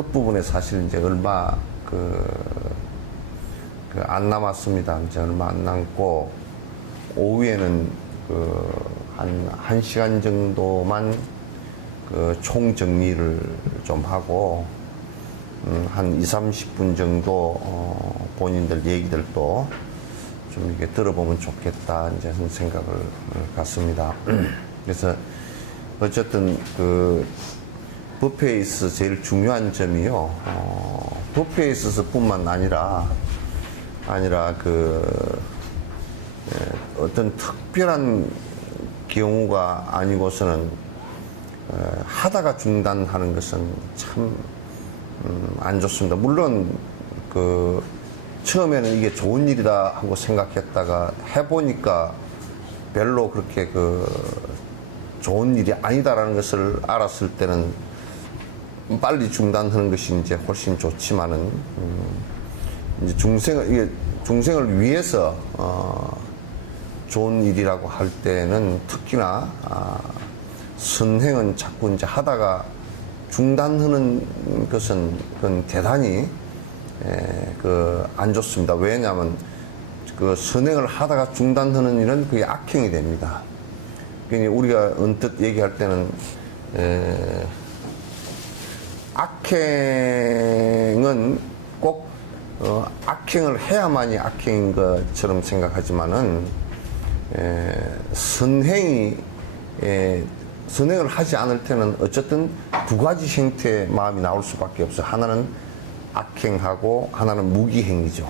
끝부분에 사실 이제 얼마 안 남았습니다. 이제 얼마 안 남고, 오후에는 한 1시간 정도만 총 정리를 좀 하고, 한 2, 30분 정도, 본인들 얘기들도 좀 이렇게 들어보면 좋겠다, 이제 생각을 갖습니다. 그래서, 어쨌든, 법회에 있어서 제일 중요한 점이요, 법회에 있어서 뿐만 아니라, 어떤 특별한 경우가 아니고서는, 하다가 중단하는 것은 참, 안 좋습니다. 물론, 처음에는 이게 좋은 일이다 하고 생각했다가 해보니까 별로 그렇게 좋은 일이 아니다라는 것을 알았을 때는 빨리 중단하는 것이 이제 훨씬 좋지만은, 이제 중생을 위해서, 좋은 일이라고 할 때는 특히나, 선행은 자꾸 이제 하다가 중단하는 것은 그건 대단히, 안 좋습니다. 왜냐하면, 선행을 하다가 중단하는 일은 그게 악행이 됩니다. 그러니까 우리가 언뜻 얘기할 때는, 악행은 꼭, 악행을 해야만이 악행인 것처럼 생각하지만은, 선행을 하지 않을 때는 어쨌든 두 가지 형태의 마음이 나올 수밖에 없어요. 하나는 악행하고 하나는 무기행이죠.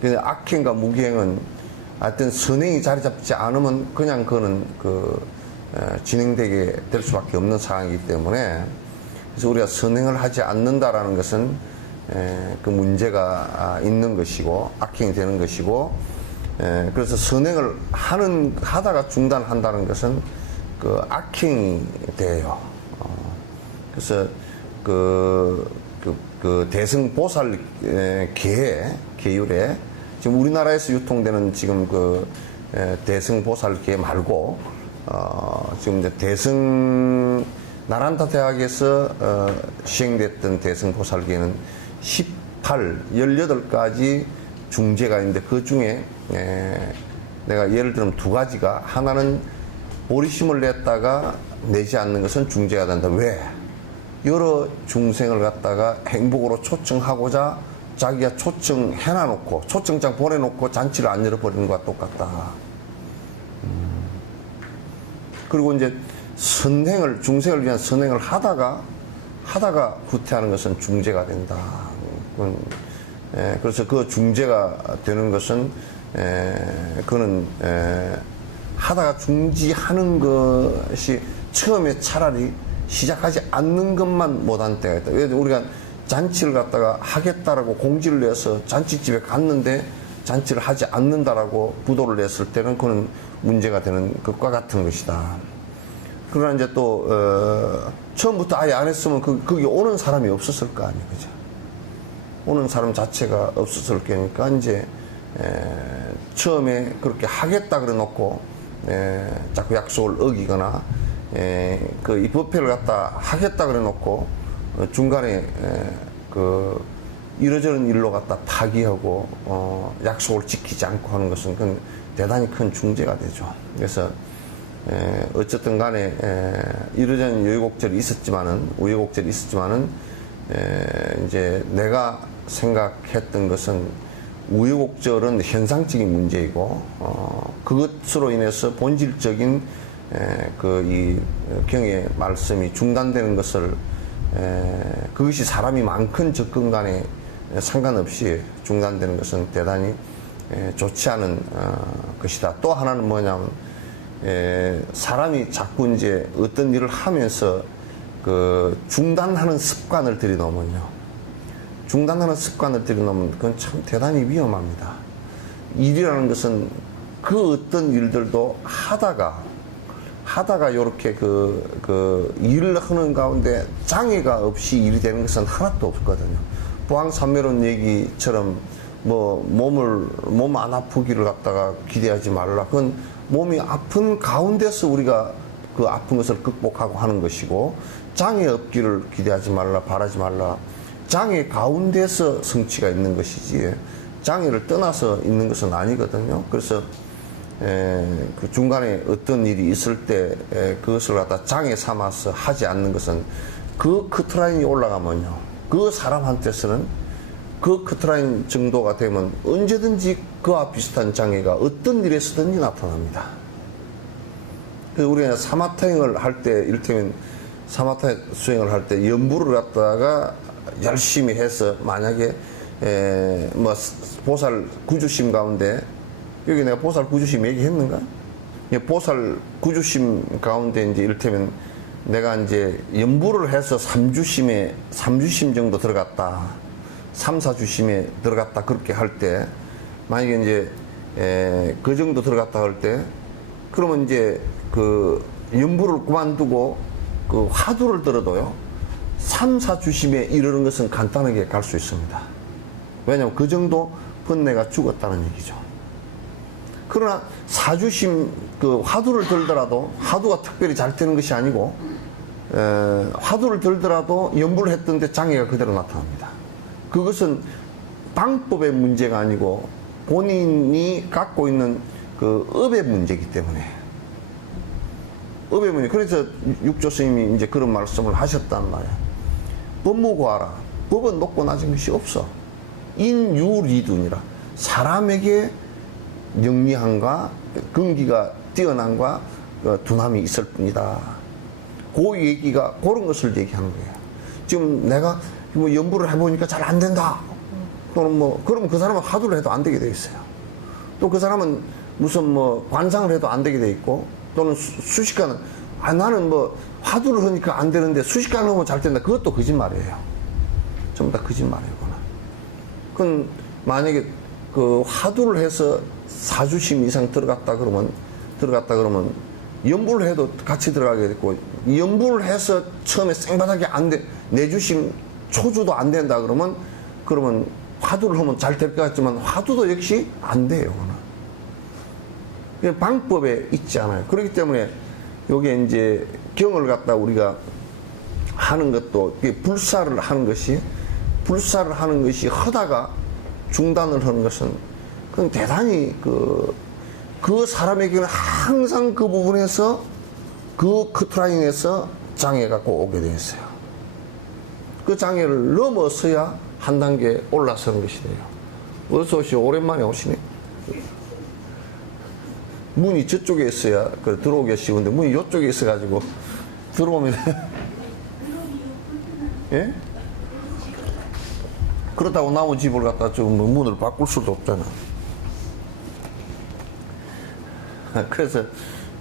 근데 악행과 무기행은 하여튼 선행이 자리 잡지 않으면 그냥 그거는 진행되게 될 수밖에 없는 상황이기 때문에, 그래서 우리가 선행을 하지 않는다라는 것은 그 문제가 있는 것이고 악행이 되는 것이고, 그래서 선행을 하다가 중단한다는 것은 악행이 돼요. 그래서 대승보살 계율에 지금 우리나라에서 유통되는 지금 대승보살 계 말고, 지금 이제 나란타 대학에서 시행됐던 대승보살계는 18가지 중제가 있는데, 그 중에 내가 예를 들면 두 가지가, 하나는 보리심을 냈다가 내지 않는 것은 중제가 된다. 왜? 여러 중생을 갖다가 행복으로 초청하고자 자기가 초청해놔놓고 초청장 보내놓고 잔치를 안 열어버리는 것과 똑같다. 그리고 이제 중생을 위한 선행을 하다가 후퇴하는 것은 중제가 된다. 그래서 그 중제가 되는 것은, 그거는, 하다가 중지하는 것이 처음에 차라리 시작하지 않는 것만 못한 때가 있다. 왜냐하면 우리가 잔치를 갖다가 하겠다라고 공지를 내서 잔치집에 갔는데 잔치를 하지 않는다라고 부도를 냈을 때는 그건 문제가 되는 것과 같은 것이다. 그러나 이제 또, 처음부터 아예 안 했으면 거기 오는 사람이 없었을 거 아니에요. 그죠? 오는 사람 자체가 없었을 거니까 이제, 처음에 그렇게 하겠다 그래 놓고, 자꾸 약속을 어기거나, 이 법회를 갖다 하겠다 그래 놓고, 중간에, 이러저런 일로 갖다 파기하고, 약속을 지키지 않고 하는 것은 그건 대단히 큰 중죄가 되죠. 그래서, 어쨌든 간에, 이러저런 여유곡절이 있었지만은, 우여곡절이 있었지만은, 이제 내가 생각했던 것은 우여곡절은 현상적인 문제이고, 그것으로 인해서 본질적인 이 경의 말씀이 중단되는 것을, 그것이 사람이 많건 적건 간에 상관없이 중단되는 것은 대단히 좋지 않은 것이다. 또 하나는 뭐냐면, 사람이 자꾸 이제 어떤 일을 하면서 중단하는 습관을 들여놓으면요. 중단하는 습관을 들여놓으면 그건 참 대단히 위험합니다. 일이라는 것은 그 어떤 일들도 하다가 요렇게 일을 하는 가운데 장애가 없이 일이 되는 것은 하나도 없거든요. 보항산매론 얘기처럼 몸 안 아프기를 갖다가 기대하지 말라. 그건 몸이 아픈 가운데서 우리가 그 아픈 것을 극복하고 하는 것이고, 장애 없기를 기대하지 말라, 바라지 말라. 장애 가운데서 성취가 있는 것이지 장애를 떠나서 있는 것은 아니거든요. 그래서 그 중간에 어떤 일이 있을 때 그것을 갖다 장애 삼아서 하지 않는 것은 그 커트라인이 올라가면요, 그 사람한테서는 그 커트라인 정도가 되면 언제든지 그와 비슷한 장애가 어떤 일에서든지 나타납니다. 그래서 우리가 사마타행을 할 때, 이를테면 사마타 수행을 할 때 연부를 갖다가 열심히 해서 만약에 뭐 보살 구주심 가운데, 여기 내가 보살 구주심 얘기했는가? 보살 구주심 가운데 이제 이를테면 내가 이제 연부를 해서 3주심 정도 들어갔다, 3, 4주심에 들어갔다, 그렇게 할 때, 만약에 이제 그 정도 들어갔다 할 때, 그러면 이제 그 연부를 그만두고 그 화두를 들어도요, 3, 4주심에 이르는 것은 간단하게 갈 수 있습니다. 왜냐하면 그 정도 번뇌가 죽었다는 얘기죠. 그러나 4주심 그 화두를 들더라도, 화두가 특별히 잘 되는 것이 아니고 화두를 들더라도 연부를 했던데 장애가 그대로 나타납니다. 그것은 방법의 문제가 아니고 본인이 갖고 있는 그 업의 문제이기 때문에, 업의 문제. 그래서 육조 스님이 이제 그런 말씀을 하셨단 말이에요. 법무고하라. 법은 높고 낮은 것이 없어. 인유리둔이라. 사람에게 영리함과 근기가 뛰어남과 두남이 있을 뿐이다. 그 얘기가 그런 것을 얘기하는 거예요. 지금 내가 뭐 연구를 해보니까 잘 안 된다, 또는 뭐 그러면 그 사람은 화두를 해도 안 되게 돼 있어요. 또 그 사람은 무슨 뭐 관상을 해도 안 되게 돼 있고, 또는 수식가는 나는 뭐 화두를 하니까 안 되는데 수식가를 하면 잘 된다. 그것도 거짓말이에요. 전부 다 거짓말이구나. 그건 만약에 그 화두를 해서 4주심 이상 들어갔다 그러면 연부를 해도 같이 들어가게 됐고, 연부를 해서 처음에 생바닥이 안 돼, 4주심 초주도 안 된다 그러면 화두를 하면 잘 될 것 같지만 화두도 역시 안 돼요. 방법에 있지 않아요. 그렇기 때문에 요게 이제 경을 갖다 우리가 하는 것도, 불사를 하는 것이 하다가 중단을 하는 것은 그건 대단히 그 사람에게는 항상 그 부분에서, 그 커트라인에서 장애가 꼭 오게 되어 있어요. 그 장애를 넘어서야 한 단계 올라서는 것이 돼요. 어서 오시오. 오랜만에 오시네. 문이 저쪽에 있어야 들어오기가 쉬운데 문이 이쪽에 있어가지고 들어오면 예? 그렇다고 나무 집을 갖다 좀 문을 바꿀 수도 없잖아. 그래서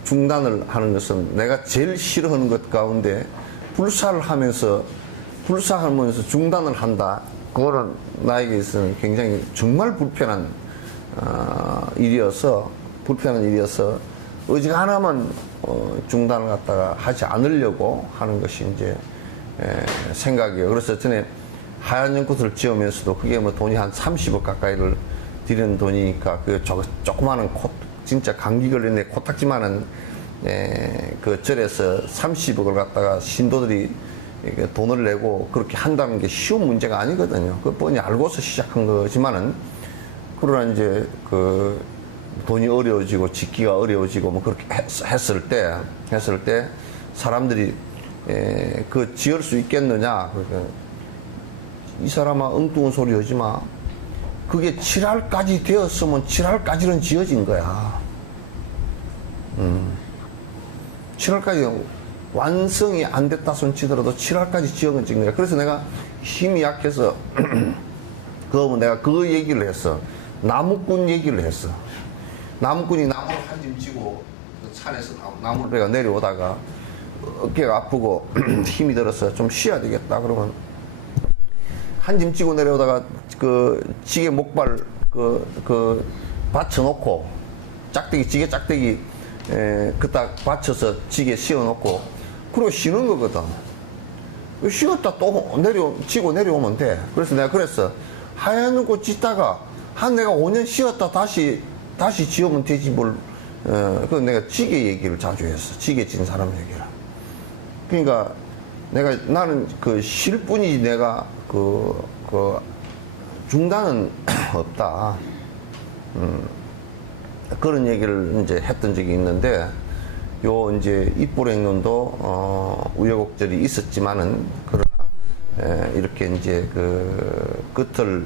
중단을 하는 것은 내가 제일 싫어하는 것 가운데 불사를 하면서 중단을 한다. 그거는 나에게 있어서는 굉장히 정말 불편한 일이어서 어지간하면 중단을 갖다가 하지 않으려고 하는 것이 이제 생각이에요. 그래서 전에 하얀 연꽃을 지으면서도 그게 뭐 돈이 한 30억 가까이를 들이는 돈이니까 그 조그마한 진짜 감기 걸린 애 코딱지만한 그 절에서 30억을 갖다가 신도들이 돈을 내고 그렇게 한다는 게 쉬운 문제가 아니거든요. 그 뻔히 알고서 시작한 거지만은, 그러나 이제 그 돈이 어려워지고 짓기가 어려워지고 뭐 그렇게 했을 때 사람들이 그 지을 수 있겠느냐. 그러니까 이 사람아 엉뚱한 소리 하지 마. 그게 7할까지 되었으면 7할까지는 지어진 거야. 7할까지 완성이 안 됐다 손 치더라도 7할까지 지어진 거야. 그래서 내가 힘이 약해서 그러면 내가 그 얘기를 했어. 나무꾼 얘기를 했어. 나무꾼이 나무를 한 짐 지고 산에서 나무를 배가 내려오다가 어깨가 아프고 힘이 들어서 좀 쉬어야 되겠다. 그러면 한 짐 지고 내려오다가 그 지게 목발 받쳐놓고 지게 짝대기 그딱 받쳐서 지게 씌워놓고 그리고 쉬는 거거든. 쉬었다 또 지고 내려오면 돼. 그래서 내가 그랬어. 하얀 꽃 짓다가 내가 5년 쉬었다 다시 지으면 되지 뭘. 그래서 내가 지게 얘기를 자주 했어. 지게 진 사람 얘기를. 그러니까 나는 그 쉴 뿐이지 내가 그 중단은 없다. 그런 얘기를 이제 했던 적이 있는데, 요 이제 입불행론도 우여곡절이 있었지만은, 그러나 이렇게 이제 그 끝을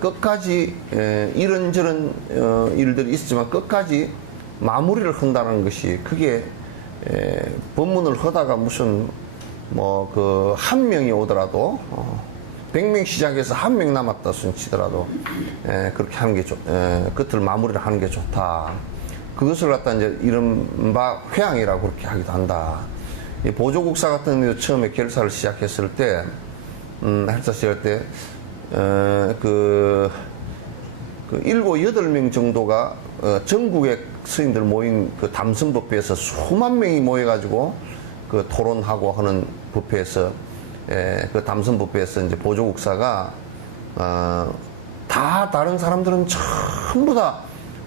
끝까지 이런저런 일들이 있었지만 끝까지 마무리를 한다는 것이, 그게 법문을 하다가 무슨 뭐 그 한 명이 오더라도 100명 시작해서 한 명 남았다 손치더라도 그렇게 하는 게 끝을 마무리를 하는 게 좋다. 그것을 갖다 이제 이른바 회항이라고 그렇게 하기도 한다. 이 보조국사 같은 경우 처음에 결사를 시작했을 때, 할사 시작할 때, 그 7, 8명 정도가 전국의 스님들 모인 그 담선법회에서 수만 명이 모여가지고 그 토론하고 하는 법회에서, 그 담선법회에서 이제 보조국사가, 다 다른 사람들은 전부 다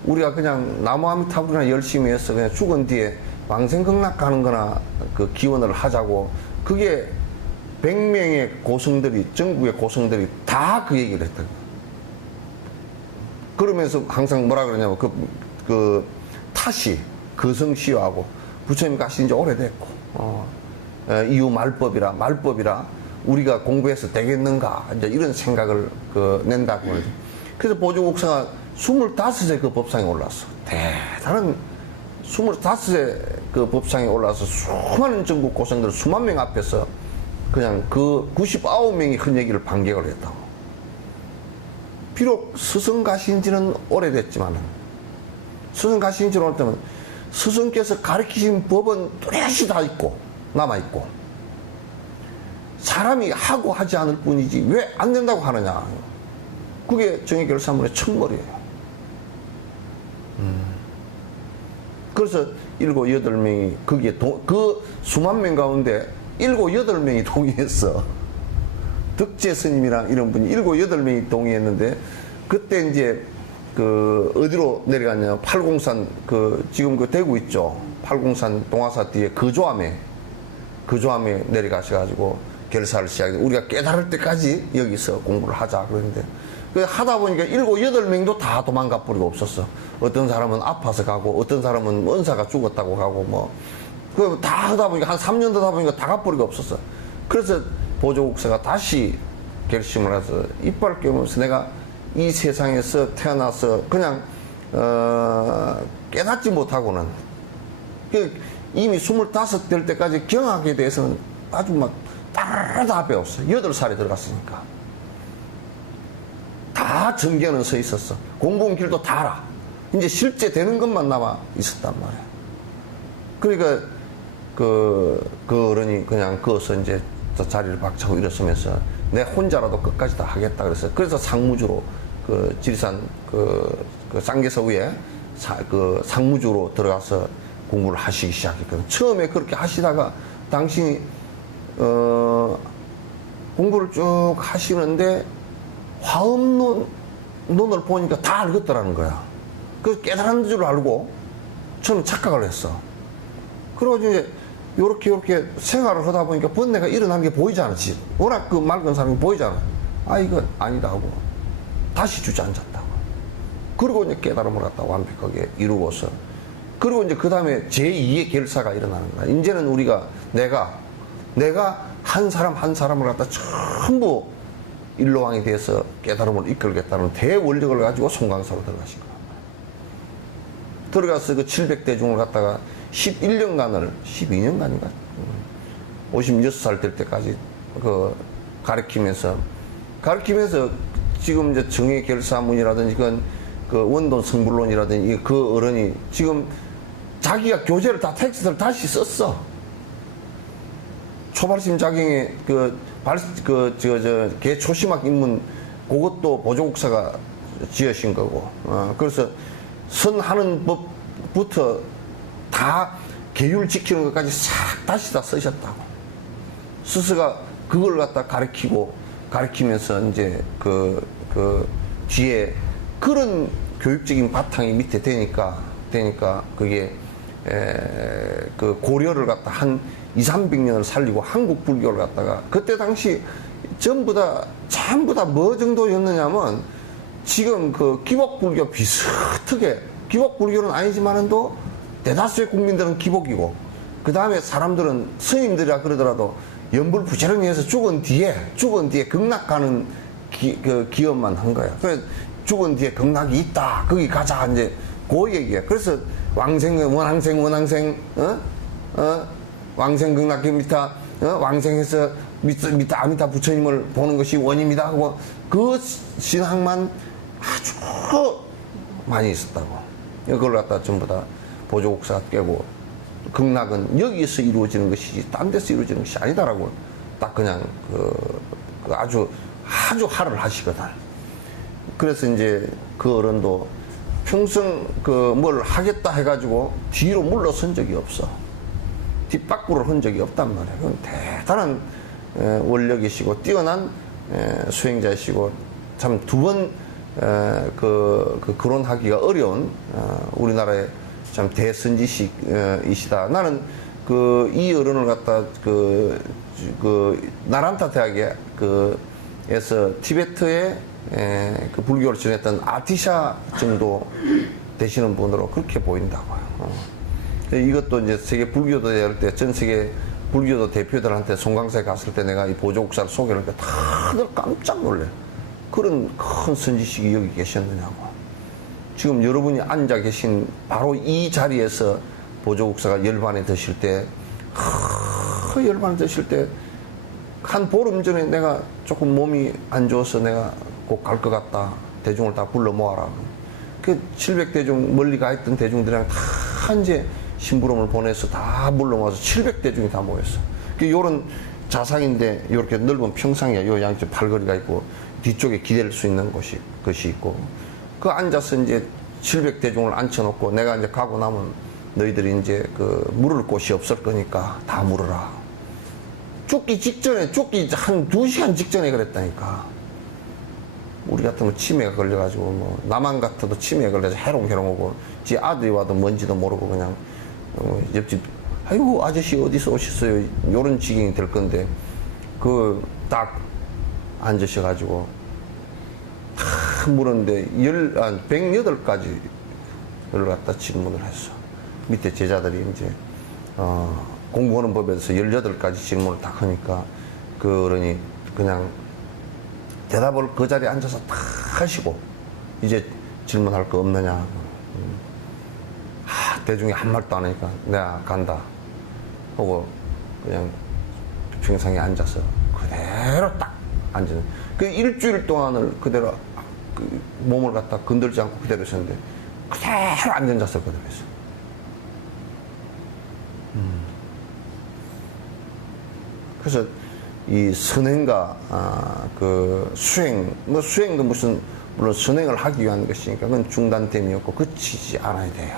우리가 그냥 나무아미타불이나 열심히 해서 그냥 죽은 뒤에 왕생극락 가는 거나 그 기원을 하자고, 그게 100명의 고성들이, 전국의 고성들이 다 그 얘기를 했다. 그러면서 항상 뭐라 그러냐면 그 타시, 거성시효하고 부처님 가신 지 오래됐고, 이후 말법이라 우리가 공부해서 되겠는가, 이제 이런 생각을 낸다고 그러죠. 그래서 보조국사가 25세 그 법상에 올랐어. 대단한 25세 그 법상에 올라서 수많은 전국 고성들 수만 명 앞에서 그냥 그 99명이 한 얘기를 반격을 했다고. 비록 스승 가신 지는 오래됐지만, 스승 가신 지는 오래됐지만, 스승께서 가르치신 법은 뚜렷이 다 있고, 남아있고, 사람이 하고 하지 않을 뿐이지 왜 안 된다고 하느냐. 그게 정의결사문의 첫머리예요. 그래서 7, 8명이 거기에 그 수만 명 가운데 7, 8명이 동의했어. 덕재 스님이랑 이런 분이 7, 8명이 동의했는데, 그때 이제 그 어디로 내려갔냐, 팔공산, 지금 그 대구 있죠, 팔공산 동화사 뒤에 거조암에 내려가셔가지고 결사를 시작해. 우리가 깨달을 때까지 여기서 공부를 하자 그러는데, 하다 보니까 7, 8명도 다 도망가 버리고 없었어. 어떤 사람은 아파서 가고, 어떤 사람은 은사가 죽었다고 가고, 다 하다 보니까 한 3년 더 하다 보니까 다 가버리고 없었어. 그래서 보조국사가 다시 결심을 해서 이빨 깨물면서, 내가 이 세상에서 태어나서 그냥 깨닫지 못하고는, 이미 25 될 때까지 경학에 대해서는 아주 막 다 배웠어. 8살에 들어갔으니까 다 정견은 서 있었어. 공부한 길도 다 알아. 이제 실제 되는 것만 남아 있었단 말이야. 그러니까 그 어른이 그냥 거기서 이제 자리를 박차고 일어서면서 내 혼자라도 끝까지 다 하겠다 그랬어요. 그래서 상무주로 지리산 쌍계서위에 상무주로 들어가서 공부를 하시기 시작했거든. 처음에 그렇게 하시다가 당신이 공부를 쭉 하시는데 화엄론을 보니까 다 알겠더라는 거야. 그래서 깨달은 줄 알고 처음 착각을 했어. 그리고 이제 요렇게 생활을 하다 보니까 번뇌가 일어나는 게 보이잖아. 워낙 그 맑은 사람이 보이잖아. 이건 아니다 하고 다시 주저앉았다고. 그리고 이제 깨달음을 갖다 완벽하게 이루고서, 그리고 이제 그 다음에 제2의 결사가 일어나는 거야. 이제는 우리가 내가 한 사람 한 사람을 갖다 전부 일로왕이 돼서 깨달음을 이끌겠다는 대원력을 가지고 송강사로 들어가신 거야. 들어가서 그 700대중을 갖다가 12년간인가 56살 될 때까지 가르치면서 지금 이제 정의결사문이라든지 그 원돈 성불론이라든지 그 어른이 지금 자기가 교재를 다 텍스트를 다시 썼어. 초발심 자경에 개 초심학 입문 그것도 보조국사가 지으신 거고, 그래서 선하는 법부터 다 계율 지키는 것까지 싹 다시 다 쓰셨다고. 스스가 그걸 갖다 가르치면서 이제 뒤에 그런 교육적인 바탕이 밑에 되니까 그게 그 고려를 갖다 한 2, 300년을 살리고 한국 불교를 갖다가 그때 당시 전부 다 뭐 정도였느냐면 지금 그 기복불교 비슷하게 기복불교는 아니지만은도 대다수의 국민들은 기복이고 그 다음에 사람들은 스님들이라 그러더라도 연불 부지런히 해서 죽은 뒤에 극락가는 기업만 한 거야. 그래서 죽은 뒤에 극락이 있다. 거기 가자. 이제 그 얘기야. 그래서 원항생, 왕생 극락기입니다. 왕생해서 밑에 아미타 부처님을 보는 것이 원입니다. 하고 그 신앙만 아주 많이 있었다고. 그걸 갖다 전부 다 보조국사가 깨고 극락은 여기서 이루어지는 것이지 딴 데서 이루어지는 것이 아니다라고 딱 그냥 그 아주 화를 하시거든. 그래서 이제 그 어른도 평생 뭘 하겠다 해가지고 뒤로 물러선 적이 없어. 뒷바꾸를 한 적이 없단 말이야. 그건 대단한 원력이시고 뛰어난 수행자이시고 참 두 번 거론하기가 어려운 우리나라의 참 대선지식이시다. 나는 이 어른을 갖다 나란타 대학에 에서 티베트의 그 불교를 전했던 아티샤 정도 되시는 분으로 그렇게 보인다고요. 이것도 이제 세계 불교도 대회 때 전 세계 불교도 대표들한테 송강사에 갔을 때 내가 이 보조국사를 소개를 할 때 다들 깜짝 놀래. 그런 큰 선지식이 여기 계셨느냐고. 지금 여러분이 앉아 계신 바로 이 자리에서 보조국사가 열반에 드실 때, 열반에 드실 때, 한 보름 전에 내가 조금 몸이 안 좋아서 내가 꼭 갈 것 같다. 대중을 다 불러 모아라. 그 700대중, 멀리 가 있던 대중들이랑 다 이제 심부름을 보내서 다 불러 모아서 700대중이 다 모였어. 요런 자상인데, 요렇게 넓은 평상이야. 요 양쪽 팔걸이가 있고, 뒤쪽에 기댈 수 있는 것이 있고, 그 앉아서 이제 700대중을 앉혀놓고 내가 이제 가고 나면 너희들이 이제 물을 곳이 없을 거니까 다 물어라. 죽기 한 2시간 직전에 그랬다니까. 우리 같으면 치매가 걸려가지고, 나만 같아도 치매가 걸려서 해롱해롱 오고, 지 아들이 와도 뭔지도 모르고 그냥, 옆집, 아이고, 아저씨 어디서 오셨어요? 요런 지경이 될 건데, 딱 앉으셔가지고, 다 물었는데, 108가지를 갖다 질문을 했어. 밑에 제자들이 이제, 공부하는 법에서 18가지 질문을 딱 하니까, 그 어른이 그냥 대답을 그 자리에 앉아서 다 하시고, 이제 질문할 거 없느냐. 대중이 한 말도 안 하니까 내가 간다. 하고 그냥 평상에 앉아서 그대로 딱 앉는. 그 일주일 동안을 그대로 몸을 갖다 건들지 않고 그대로 있었는데 그대로 앉아서 그대로 했어. 그래서 이 선행과 수행, 수행도 물론 선행을 하기 위한 것이니까 그건 중단됨이 없고 그치지 않아야 돼요.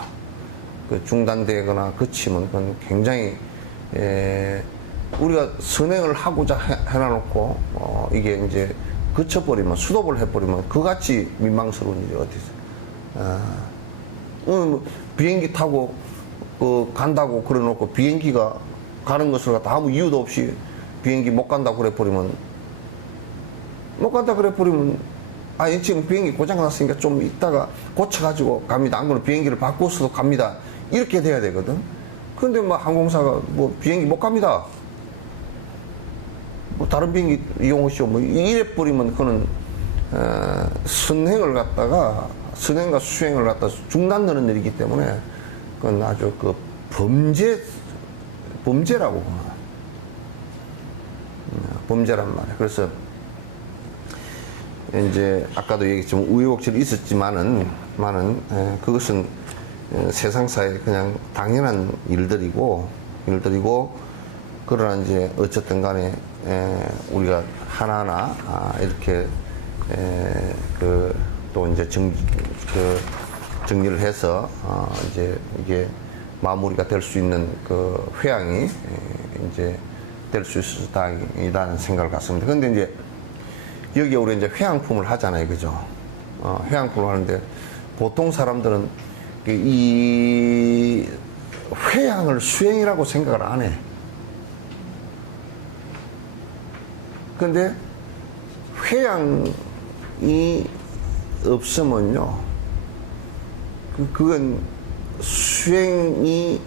중단되거나 그치면 그건 굉장히 우리가 선행을 하고자 해놔놓고 이게 이제 그쳐버리면 수도를 해버리면 그같이 민망스러운 일이 어디 있어. 비행기 타고 간다고 그래놓고 비행기가 가는 것을 갖다 아무 이유도 없이 비행기 못 간다고 그래버리면 지금 비행기 고장났으니까 좀 이따가 고쳐가지고 갑니다. 안 그러면 비행기를 바꿔서도 갑니다. 이렇게 돼야 되거든. 그런데 항공사가 비행기 못 갑니다. 다른 비행기 이용하시오. 이래버리면 그거는 선행과 수행을 갖다가 중단되는 일이기 때문에 그건 아주 범죄라고 범죄란 말이야. 그래서 이제 아까도 얘기했지만 우여곡절이 있었지만은 그것은 세상사에 그냥 당연한 일들이고 그러나 이제 어쨌든 간에 우리가 하나하나 이렇게 또 이제 정리를 해서 이제 이게 마무리가 될 수 있는 회양이 이제 될 수 있어서 다행이라는 생각을 갖습니다. 근데 이제 여기에 우리 이제 회양품을 하잖아요. 그죠? 회양품을 하는데 보통 사람들은 이 회양을 수행이라고 생각을 안 해. 그런데 회양이 없으면요, 그건 수행이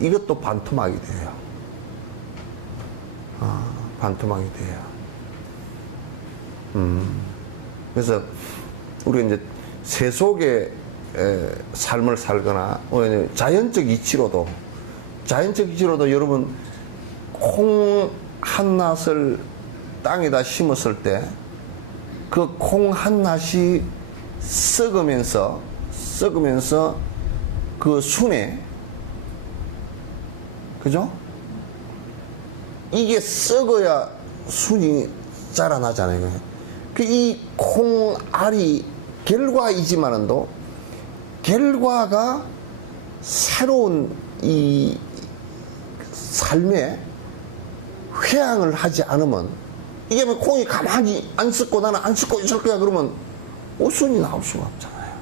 이것도 반토막이 돼요. 반토막이 돼요. 그래서 우리가 이제 세속의 삶을 살거나 자연적 이치로도 여러분 콩 한낫을 땅에다 심었을 때 그 콩 한낫이 썩으면서 그 순에, 그죠? 이게 썩어야 순이 자라나잖아요. 그 이 콩알이 결과이지만은도 결과가 새로운 이 삶에 회양을 하지 않으면, 이게 뭐 콩이 가만히 안 썩고 나는 안 썩고 있을 거야 그러면 순이 나올 수가 없잖아요.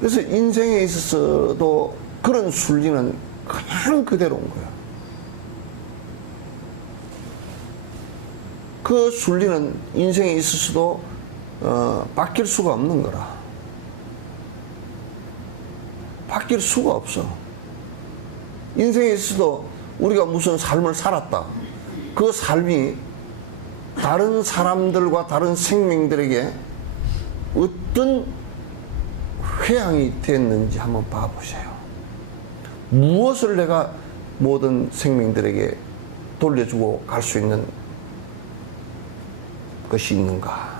그래서 인생에 있어서도 그런 순리는 그냥 그대로인 거예요. 그 순리는 인생에 있어서도 바뀔 수가 없는 거라. 바뀔 수가 없어. 인생에 있어도 우리가 무슨 삶을 살았다. 그 삶이 다른 사람들과 다른 생명들에게 어떤 회양이 됐는지 한번 봐보세요. 무엇을 내가 모든 생명들에게 돌려주고 갈 수 있는 것이 있는가?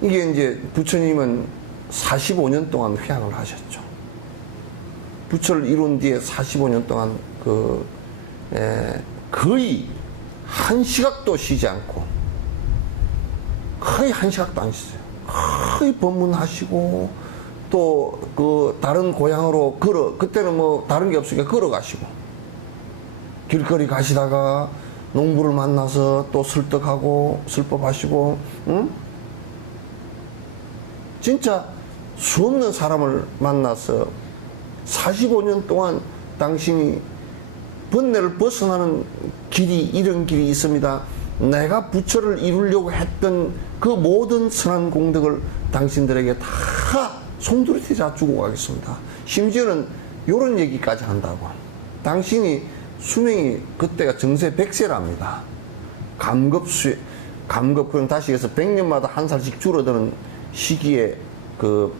이게 이제 부처님은 45년 동안 회양을 하셨죠. 부처를 이룬 뒤에 45년 동안 거의 한 시각도 쉬지 않고, 거의 한 시각도 안 쉬어요. 거의 법문하시고, 또 다른 고향으로 그때는 뭐 다른 게 없으니까 걸어가시고, 길거리 가시다가 농부를 만나서 또 설득하고 설법하시고, 응? 진짜 수없는 사람을 만나서 45년 동안 당신이 번뇌를 벗어나는 길이, 이런 길이 있습니다. 내가 부처를 이루려고 했던 그 모든 선한 공덕을 당신들에게 다 송두리째 주고 가겠습니다. 심지어는 이런 얘기까지 한다고. 당신이 수명이 그때가 정세 100세랍니다. 그럼 다시 해서 100년마다 한 살씩 줄어드는 시기에 그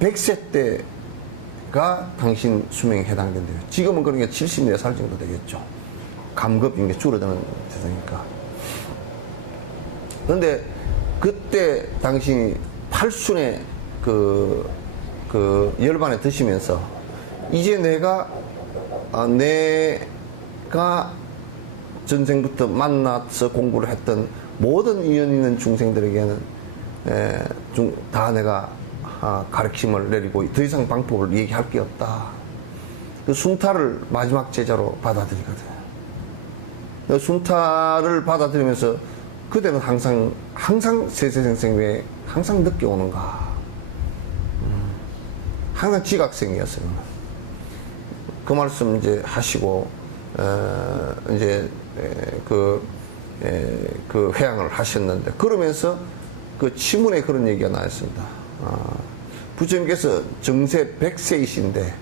100세 때가 당신 수명에 해당된대요. 지금은 그러니까 74살 정도 되겠죠. 감급인 게 줄어드는 세상이니까. 그런데 그때 당신이 팔순에 열반에 드시면서 이제 내가 전생부터 만나서 공부를 했던 모든 인연 있는 중생들에게는 다 내가 가르침을 내리고 더 이상 방법을 얘기할 게 없다. 그 숭타를 마지막 제자로 받아들이거든. 그 숭타를 받아들이면서 그대는 항상 세세생생 왜 항상 늦게 오는가. 항상 지각생이었어요. 그 말씀 이제 하시고 이제 그 회양을 하셨는데, 그러면서 그 치문에 그런 얘기가 나왔습니다. 부처님께서 정세 100세이신데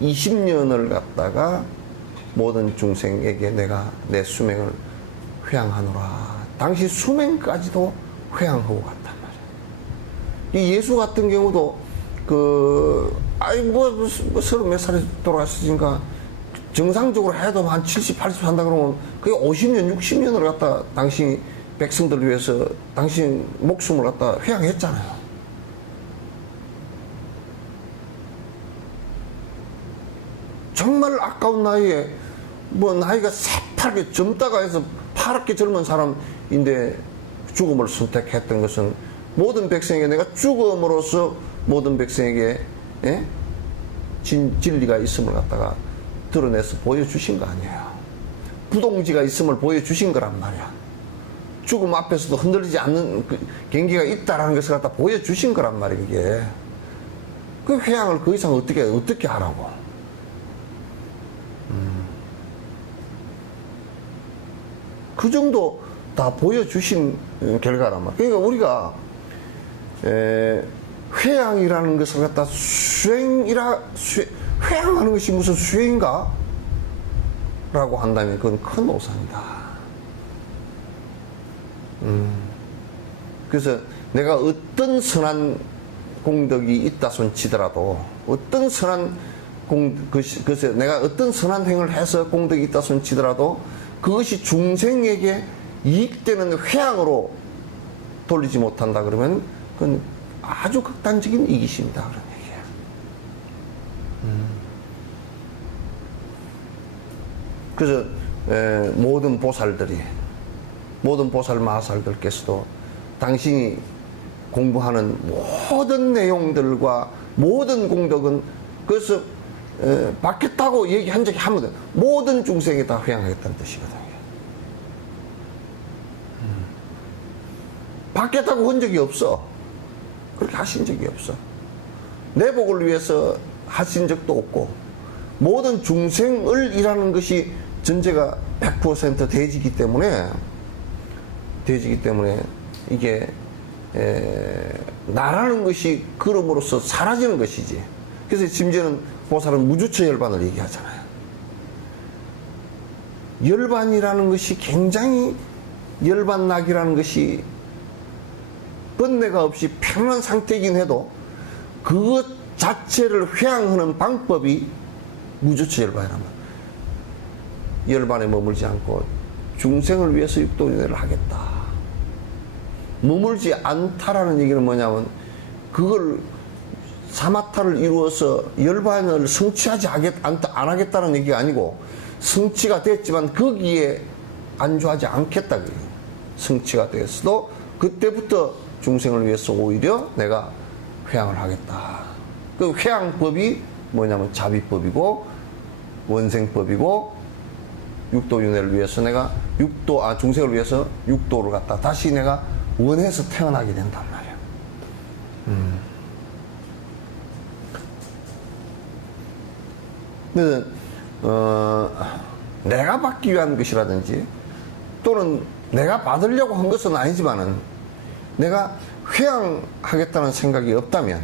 20년을 갖다가 모든 중생에게 내가 내 수명을 회양하노라. 당시 수명까지도 회양하고 갔단 말이야. 이 예수 같은 경우도 서른 몇 살에 돌아가시니까 정상적으로 해도 한 70, 80 산다 그러면 그게 50년, 60년을 갖다 당신이 백성들을 위해서 당신 목숨을 갖다 회양했잖아요. 정말 아까운 나이에 뭐 나이가 새파랗게 젊다가 해서 파랗게 젊은 사람인데 죽음을 선택했던 것은 모든 백성에게 내가 죽음으로써 모든 백성에게 진리가 있음을 갖다가 드러내서 보여주신 거 아니에요. 부동지가 있음을 보여주신 거란 말이야. 죽음 앞에서도 흔들리지 않는 그 경기가 있다라는 것을 갖다 보여주신 거란 말이에요, 이게. 그 회양을 그 이상 어떻게 하라고. 그 정도 다 보여주신 결과란 말이에요. 그러니까 우리가, 회양이라는 것을 갖다 회양하는 것이 무슨 수행인가? 라고 한다면 그건 큰 오산이다. 그래서 내가 어떤 선한 공덕이 있다 손 치더라도, 어떤 선한 그래서 내가 어떤 선한 행을 해서 공덕이 있다 손 치더라도 그것이 중생에게 이익되는 회양으로 돌리지 못한다 그러면 그건 아주 극단적인 이기심이다 그런 얘기예요. 그래서 모든 보살 마살들께서도 당신이 공부하는 모든 내용들과 모든 공덕은 그래서 받겠다고 얘기한 적이 한 번도 모든 중생에 다 회양하겠다는 뜻이거든요. 받겠다고 한 적이 없어. 그렇게 하신 적이 없어. 내 복을 위해서 하신 적도 없고 모든 중생을 이라는 것이 전제가 100% 되지기 때문에 이게 나라는 것이 그럼으로써 사라지는 것이지. 그래서 심지어는 보살은 무주처 열반을 얘기하잖아요. 열반이라는 것이 굉장히 열반락이라는 것이 번뇌가 없이 편한 상태이긴 해도 그것 자체를 회양하는 방법이 무주처 열반이란 말이에요. 열반에 머물지 않고 중생을 위해서 육도윤회를 하겠다. 머물지 않다라는 얘기는 뭐냐면 그걸 사마타를 이루어서 열반을 성취하지 안 하겠다는 얘기가 아니고 성취가 됐지만 거기에 안주하지 않겠다. 성취가 됐어도 그때부터 중생을 위해서 오히려 내가 회양을 하겠다. 그 회양법이 뭐냐면 자비법이고 원생법이고 육도윤회를 위해서 내가 중생을 위해서 육도를 갖다 다시 내가 원해서 태어나게 된단 말이야. 그래서 내가 받기 위한 것이라든지 또는 내가 받으려고 한 것은 아니지만은 내가 회양하겠다는 생각이 없다면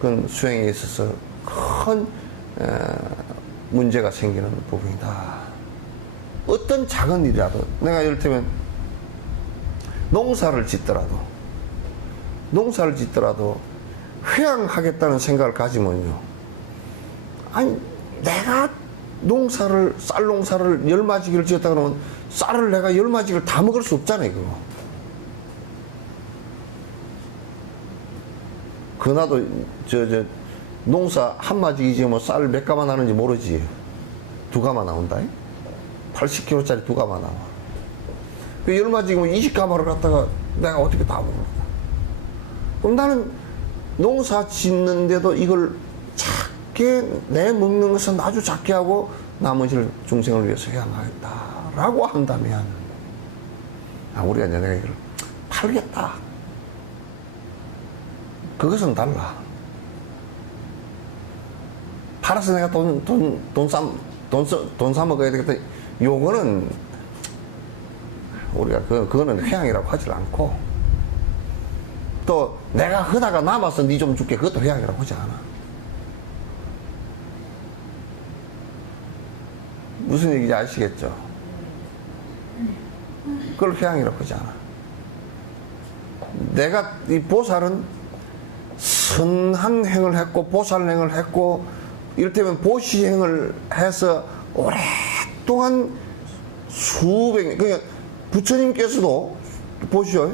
그건 수행에 있어서 큰 문제가 생기는 부분이다. 어떤 작은 일이라도 내가 이를테면 농사를 짓더라도 회양하겠다는 생각을 가지면요, 아니 내가 쌀 농사를 열마지기를 지었다 그러면 쌀을 내가 열마지기를 다 먹을 수 없잖아요. 그나도 농사 한 마지기 지으면 쌀 몇 가마 나는지 모르지. 2가마 나온다. 80kg짜리 2가마 나와. 그 열마지기면 20가마를 갖다가 내가 어떻게 다 먹을까? 그럼 나는 농사 짓는데도 이걸 작게 내 먹는 것은 아주 작게 하고 나머지를 중생을 위해서 회양하겠다라고 한다면 우리가 이제 내가 이걸 팔겠다. 그것은 달라. 팔아서 내가 돈 사 먹어야 되겠다. 요거는 우리가 그거는 회양이라고 하질 않고, 또 내가 하다가 남아서 니 좀 줄게, 그것도 회양이라고 하지 않아. 무슨 얘기인지 아시겠죠? 그걸 회양이라고 하지 않아. 내가 이 보살은 선한 행을 했고 보살행을 했고 이를테면 보시행을 해서 오랫동안 그러니까 부처님께서도 보시오,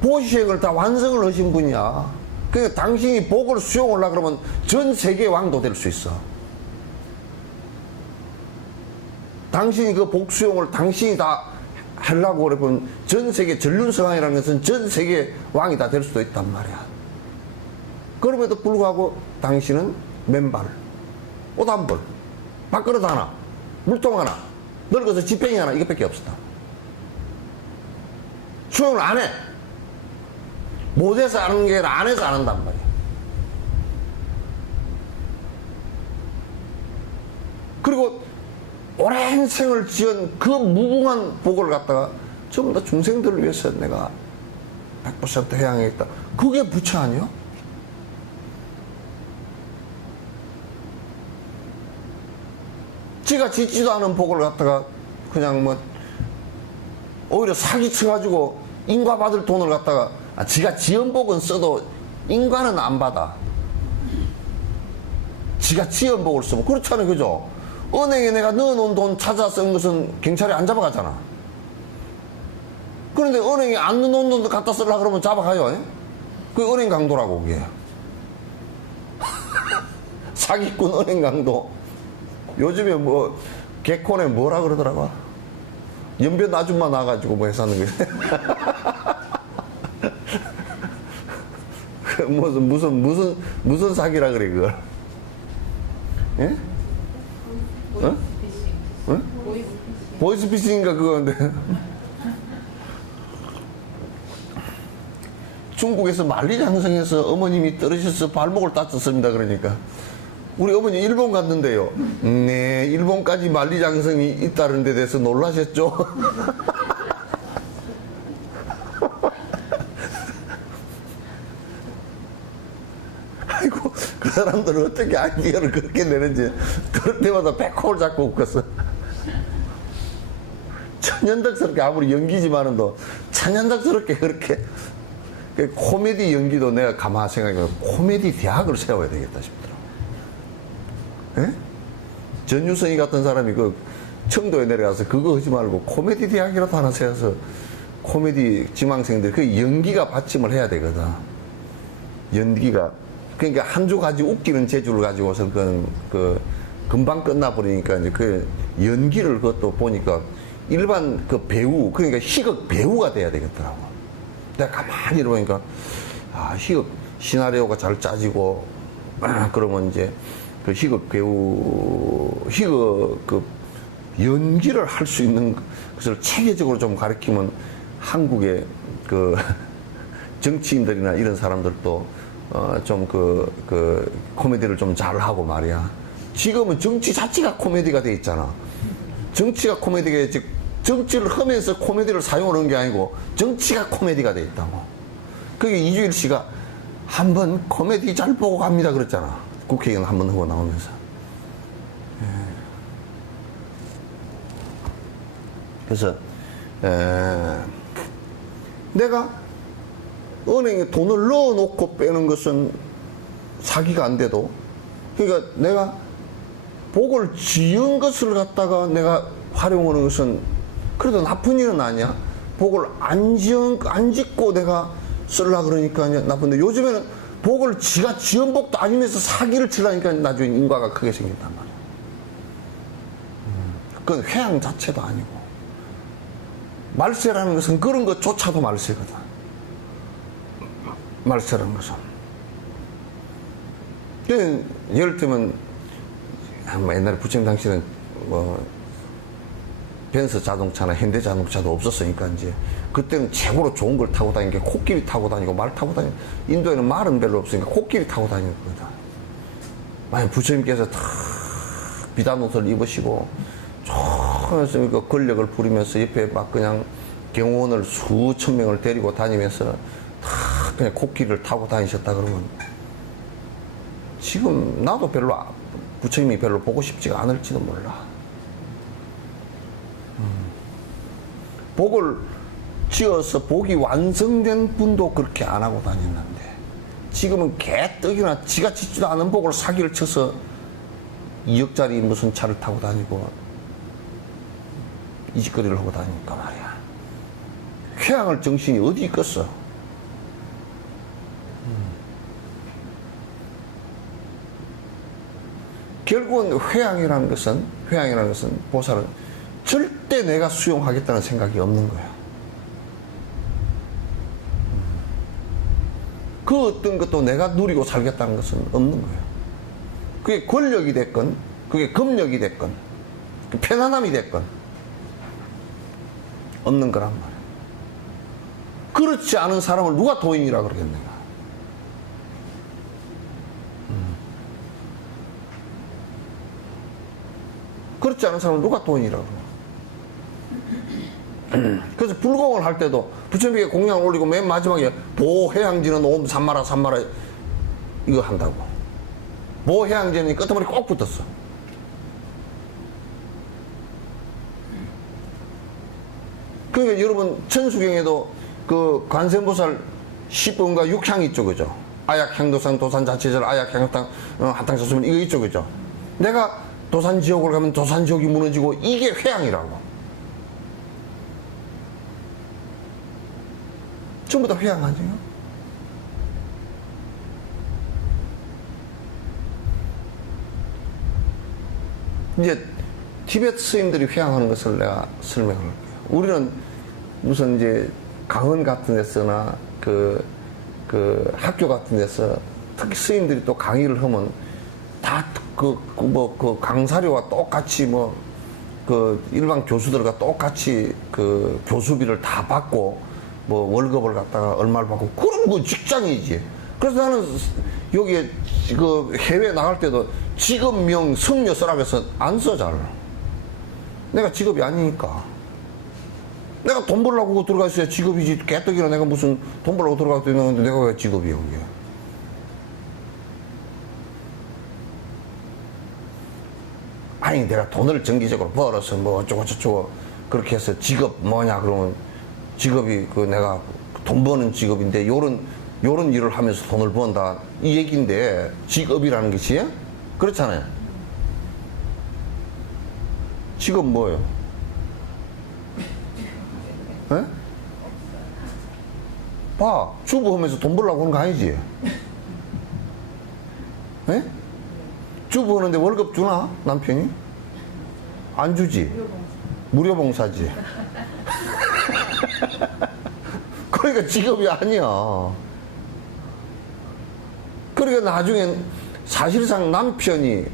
보시행을 다 완성을 하신 분이야. 그러니까 당신이 복을 수용하려고 그러면 전 세계 왕도 될 수 있어. 당신이 그 복 수용을 당신이 다 하려고 그러면 전 세계 전륜성왕이라는 것은 전 세계 왕이 다 될 수도 있단 말이야. 그럼에도 불구하고 당신은 맨발, 옷 한 벌, 밥그릇 하나, 물통 하나, 늙어서 지팽이 하나, 이것밖에 없었다. 수용을 안 해. 못해서 하는 게 아니라 안 해서 안 한단 말이야. 그리고 오랜 생을 지은 그 무궁한 복을 갖다가 전부 다 중생들을 위해서 내가 100% 회양하겠다. 그게 부처 아니요? 지가 짓지도 않은 복을 갖다가 그냥 뭐 오히려 사기쳐가지고 인과 받을 돈을 갖다가 지가 지은 복은 써도 인과는 안 받아. 지가 지은 복을 쓰고 그렇잖아요, 그죠? 은행에 내가 넣어놓은 돈 찾아 쓴 것은 경찰이 안 잡아가잖아. 그런데 은행에 안 넣어놓은 돈도 갖다 쓰려고 그러면 잡아가요. 그게 은행 강도라고, 그게. 사기꾼 은행 강도. 요즘에 뭐 개콘에 뭐라 그러더라고. 연변 아줌마 나가지고 뭐 해서 하는 거야. 무슨 사기라 그래, 그걸. 예? 어? 어? 보이스피싱인가 그건데. 중국에서 만리장성에서 어머님이 떨어져서 발목을 다쳤습니다. 그러니까 우리 어머니 일본 갔는데요. 네, 일본까지 만리장성이 있다는 데 대해서 놀라셨죠? 아이고, 그 사람들은 어떻게 아이디어를 그렇게 내는지 그럴 때마다 백호를 잡고 웃겼어. 천연덕스럽게 아무리 연기지만은도 천연덕스럽게 그렇게 코미디 연기도 내가 가만히 생각해보면 코미디 대학을 세워야 되겠다 싶더라고. 예? 전유성이 같은 사람이 그 청도에 내려가서 그거 하지 말고 코미디 대학이라도 하나 세워서 코미디 지망생들 그 연기가 받침을 해야 되거든. 연기가 그러니까 한 주 가지 웃기는 재주를 가지고서 그 금방 끝나버리니까 이제 그 연기를 그것도 보니까 일반 그 배우 그러니까 희극 배우가 돼야 되겠더라고. 내가 가만히 보니까 아 희극 시나리오가 잘 짜지고 그러면 이제 그 희극 배우 희극 그 연기를 할 수 있는 것을 체계적으로 좀 가르치면 한국의 그 정치인들이나 이런 사람들도 좀 그 코미디를 좀 잘하고 말이야. 지금은 정치 자체가 코미디가 돼 있잖아. 정치가 코미디가 즉 정치를 하면서 코미디를 사용하는 게 아니고 정치가 코미디가 돼 있다고. 그게 이주일 씨가 한번 코미디 잘 보고 갑니다 그랬잖아. 국회의원 한번 하고 나오면서. 그래서 내가 은행에 돈을 넣어놓고 빼는 것은 사기가 안 돼도 그러니까 내가 복을 지은 것을 갖다가 내가 활용하는 것은 그래도 나쁜 일은 아니야. 복을 안 짓고 내가 쓰려고 그러니까 나쁜데 요즘에는 복을 지가 지은 복도 아니면서 사기를 치려니까 나중에 인과가 크게 생긴단 말이야. 그건 회양 자체도 아니고. 말세라는 것은 그런 것조차도 말세거든. 말세라는 것은. 예를 들면, 옛날에 부처님 당시에는 뭐, 벤츠 자동차나 현대 자동차도 없었으니까 이제 그때는 최고로 좋은 걸 타고 다니는 게 코끼리 타고 다니고 말 타고 다니고 인도에는 말은 별로 없으니까 코끼리 타고 다니는 거다. 만약 부처님께서 다 비단 옷을 입으시고 그 권력을 부리면서 옆에 막 그냥 경호원을 수천 명을 데리고 다니면서 다 그냥 코끼리를 타고 다니셨다 그러면 지금 나도 별로 부처님이 별로 보고 싶지가 않을지도 몰라. 복을 지어서 복이 완성된 분도 그렇게 안 하고 다녔는데 지금은 개떡이나 지가 짓지도 않은 복을 사기를 쳐서 2억짜리 무슨 차를 타고 다니고 이 짓거리를 하고 다니니까 말이야. 회양할 정신이 어디 있겠어. 결국은 회양이라는 것은 보살은 절대 내가 수용하겠다는 생각이 없는 거야. 그 어떤 것도 내가 누리고 살겠다는 것은 없는 거야. 그게 권력이 됐건, 그게 금력이 됐건, 편안함이 됐건, 없는 거란 말이야. 그렇지 않은 사람을 누가 도인이라 그러겠는가? 그렇지 않은 사람을 누가 도인이라 그러나? 그래서 불공을 할 때도 부처님께 공양을 올리고 맨 마지막에 보해양지는 옴 삼마라 삼마라 이거 한다고. 보해양지는 끝머리 꼭 붙었어. 그러니까 여러분 천수경에도 그 관세음보살 10번과 6향 있죠, 그죠? 아약향도상 도산자체절 아약향도상 한탕사수면 이거 있죠, 그죠? 내가 도산지옥을 가면 도산지옥이 무너지고 이게 회양이라고. 전부 다 회양하죠. 이제 티베트 스님들이 회양하는 것을 내가 설명을 할게요. 우리는 무슨 이제 강원 같은 데서나 그 학교 같은 데서 특히 스님들이 또 강의를 하면 다 그 강사료와 똑같이 그 일반 교수들과 똑같이 그 교수비를 다 받고 월급을 갖다가 얼마를 받고 그런 거 직장이지. 그래서 나는 여기에 그 해외 나갈 때도 직업명 성녀 쓰라고 해서 안 써 잘. 내가 직업이 아니니까. 내가 돈 벌려고 들어가 있어야 직업이지. 개떡이라 내가 무슨 돈 벌려고 들어가고 있는데 내가 왜 직업이야, 그게. 아니, 내가 돈을 정기적으로 벌어서 어쩌고저쩌고 그렇게 해서 직업 뭐냐, 그러면 직업이 내가 돈 버는 직업인데 요런 일을 하면서 돈을 번다. 이 얘기인데 직업이라는 것이 그렇잖아요. 직업 뭐예요? 에? 봐, 주부하면서 돈 벌려고 하는 거 아니지? 에? 주부하는데 월급 주나? 남편이? 안 주지? 무료봉사지. 그러니까 직업이 아니야. 그러니까 나중엔 사실상 남편인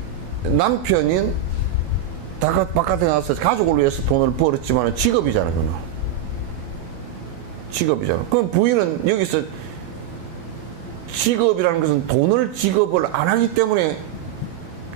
바깥에 나와서 가족을 위해서 돈을 벌었지만 직업이잖아, 그건. 직업이잖아. 그럼 부인은 여기서 직업이라는 것은 돈을 직업을 안 하기 때문에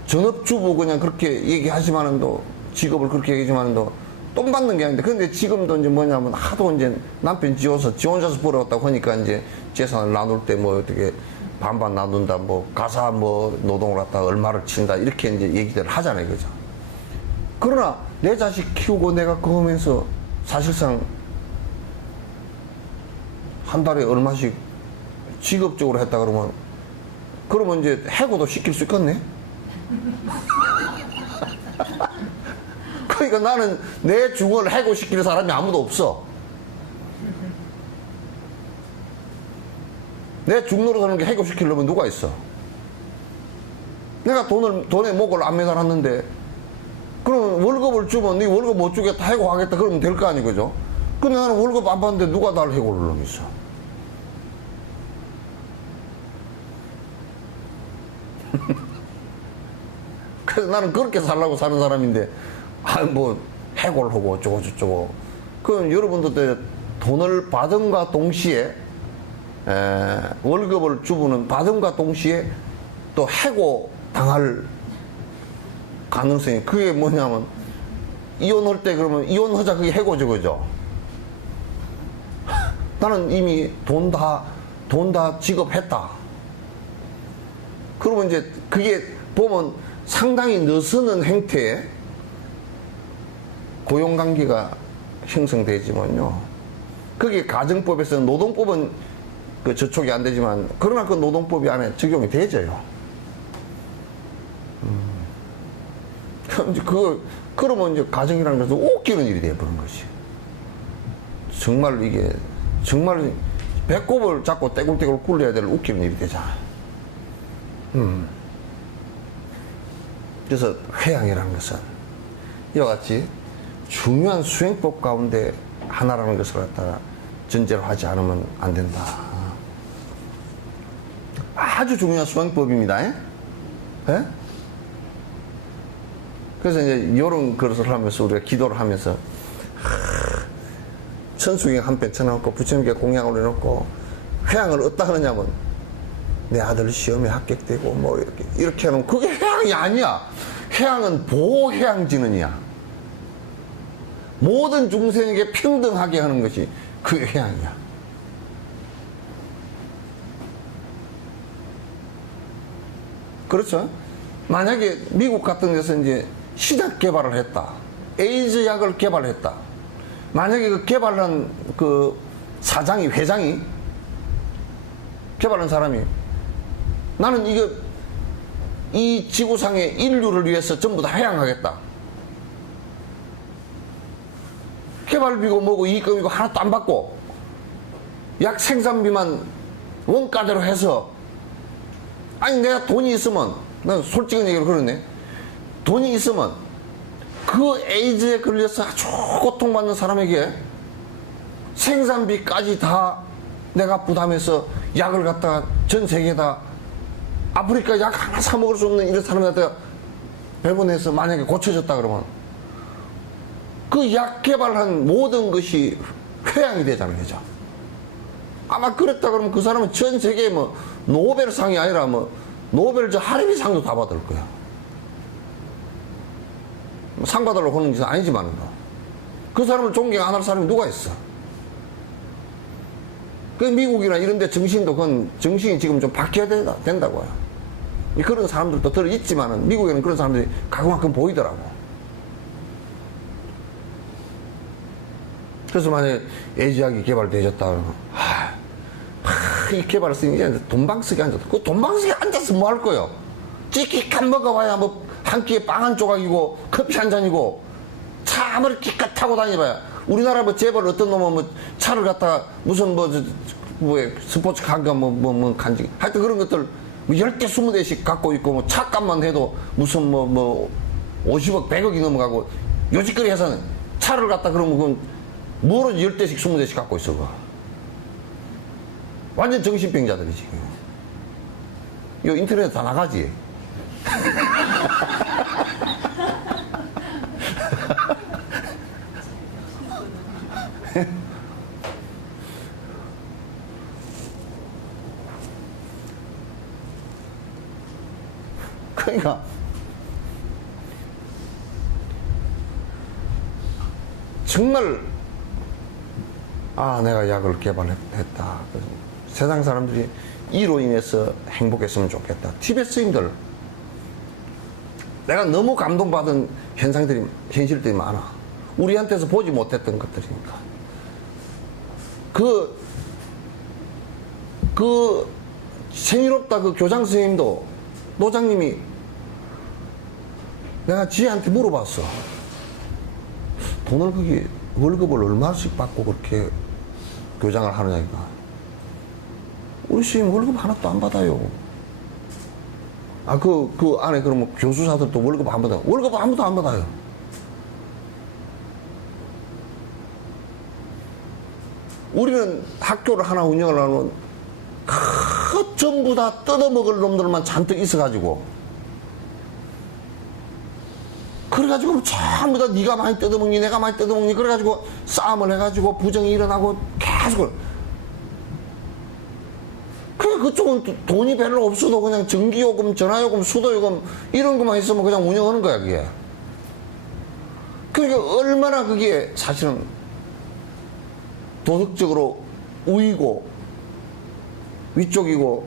전업주부 그냥 그렇게 얘기하지만은도 직업을 그렇게 얘기하지만은도 돈 받는 게 아닌데, 근데 지금도 이제 뭐냐면 하도 이제 남편 지 혼자서 벌어왔다고 하니까 이제 재산을 나눌 때 어떻게 반반 나눈다, 가사 노동을 갖다가 얼마를 친다, 이렇게 이제 얘기들을 하잖아요, 그죠? 그러나 내 자식 키우고 내가 그거 하면서 사실상 한 달에 얼마씩 직업적으로 했다 그러면 이제 해고도 시킬 수 있겠네? 그러니까 나는 내 중을 해고시키는 사람이 아무도 없어. 내 중노릇 하는 게 해고시키려면 누가 있어? 내가 돈의 목을 안 매달았는데, 그럼 월급을 주면 네 월급 못 주겠다, 해고하겠다, 그러면 될 거 아니, 그죠? 근데 나는 월급 안 받는데 누가 나를 해고를 하겠어? 그래서 나는 그렇게 살라고 사는 사람인데, 해고를 하고 어쩌고저쩌고. 그럼 여러분들도 돈을 받음과 동시에, 월급을 주부는 받음과 동시에 또 해고 당할 가능성이, 그게 뭐냐면, 이혼할 때 그러면 이혼하자, 그게 해고죠, 그죠? 나는 이미 돈 다 지급했다. 그러면 이제 그게 보면 상당히 느슨한 행태의 고용관계가 형성되지만요. 그게 가정법에서는, 노동법은 그 저촉이 안 되지만, 그러나 그 노동법이 안에 적용이 되져요. 그러면 이제 가정이라는 것은 웃기는 일이 되어버린 것이. 정말 배꼽을 잡고 떼굴떼굴 굴려야 될 웃기는 일이 되잖아. 그래서 회양이라는 것은 이와 같이 중요한 수행법 가운데 하나라는 것을 갖다가 전제로 하지 않으면 안 된다. 아주 중요한 수행법입니다. 예? 그래서 이제 이런 것을 하면서 우리가 기도를 하면서 천수경 한 편 쳐놓고 부처님께 공양을 해놓고 회양을 어디다 하느냐면 내 아들 시험에 합격되고 뭐 이렇게 하면 그게 회양이 아니야. 회양은 보호회양진언이야. 모든 중생에게 평등하게 하는 것이 그 회양이야. 그렇죠? 만약에 미국 같은 데서 이제 시작 개발을 했다. 에이즈 약을 개발했다. 만약에 그 개발한 그 사장이, 회장이, 개발한 사람이 나는 이거 이 지구상의 인류를 위해서 전부 다 회양하겠다. 개발비고 뭐고 이익금이고 하나도 안 받고 약 생산비만 원가대로 해서 아니 내가 돈이 있으면 난 솔직한 얘기로 그러네. 돈이 있으면 그 에이즈에 걸려서 아주 고통받는 사람에게 생산비까지 다 내가 부담해서 약을 갖다가 전 세계에다 아프리카 약 하나 사 먹을 수 없는 이런 사람한테 배분해서 만약에 고쳐졌다 그러면 그 약 개발한 모든 것이 회양이 되잖아요. 그죠? 아마 그랬다 그러면 그 사람은 전 세계에 뭐 노벨상이 아니라 뭐 노벨 하레비상도 다 받을 거야. 상 받으려고 하는 짓은 아니지만 그 사람을 존경 안 할 사람이 누가 있어? 그 미국이나 이런 데 정신도 그건 정신이 지금 좀 바뀌어야 된다고요. 그런 사람들도 들어있지만은 미국에는 그런 사람들이 가끔가끔 보이더라고. 그래서 만약에 에이즈약이 개발되어졌다 그러면 이 개발했으니 이제 돈방석에 앉았다. 그 돈방석에 앉아서 뭐 할 거요? 찌끼깐 먹어봐야 뭐 한 끼에 빵 한 조각이고 커피 한 잔이고 차 아무리 기껏 타고 다녀봐야 우리나라 뭐 재벌 어떤 놈은 뭐 차를 갖다가 무슨 뭐 스포츠 카가 뭐 간지 하여튼 그런 것들 뭐 10대 20대씩 갖고 있고 뭐 차값만 해도 무슨 뭐 50억 100억이 넘어가고 요짓거리 해서는 차를 갖다 그러면 그건 뭐로 10대씩 20대씩 갖고 있어 그거. 완전 정신병자들이 지금. 이거 인터넷에 다 나가지. 그러니까 정말 내가 약을 개발했다. 세상 사람들이 이로 인해서 행복했으면 좋겠다. 티베트인들 내가 너무 감동받은 현실들이 많아. 우리한테서 보지 못했던 것들이니까. 그 생이롭다 그 교장 선생님도 노장님이 내가 지혜한테 물어봤어. 돈을 그게 월급을 얼마씩 받고 그렇게 교장을 하느냐니까. 우리 선생님 월급 하나도 안 받아요. 그 안에 그러면 교수사들도 월급 안 받아요. 월급 아무도 안 받아요. 우리는 학교를 하나 운영을 하면 전부 다 뜯어먹을 놈들만 잔뜩 있어가지고 그래가지고 전부 다 네가 많이 뜯어먹니 내가 많이 뜯어먹니 그래가지고 싸움을 해가지고 부정이 일어나고 계속 그쪽은 돈이 별로 없어도 그냥 전기요금, 전화요금, 수도요금 이런 것만 있으면 그냥 운영하는 거야 그게. 그러니까 얼마나 그게 사실은 도덕적으로 우위고 위쪽이고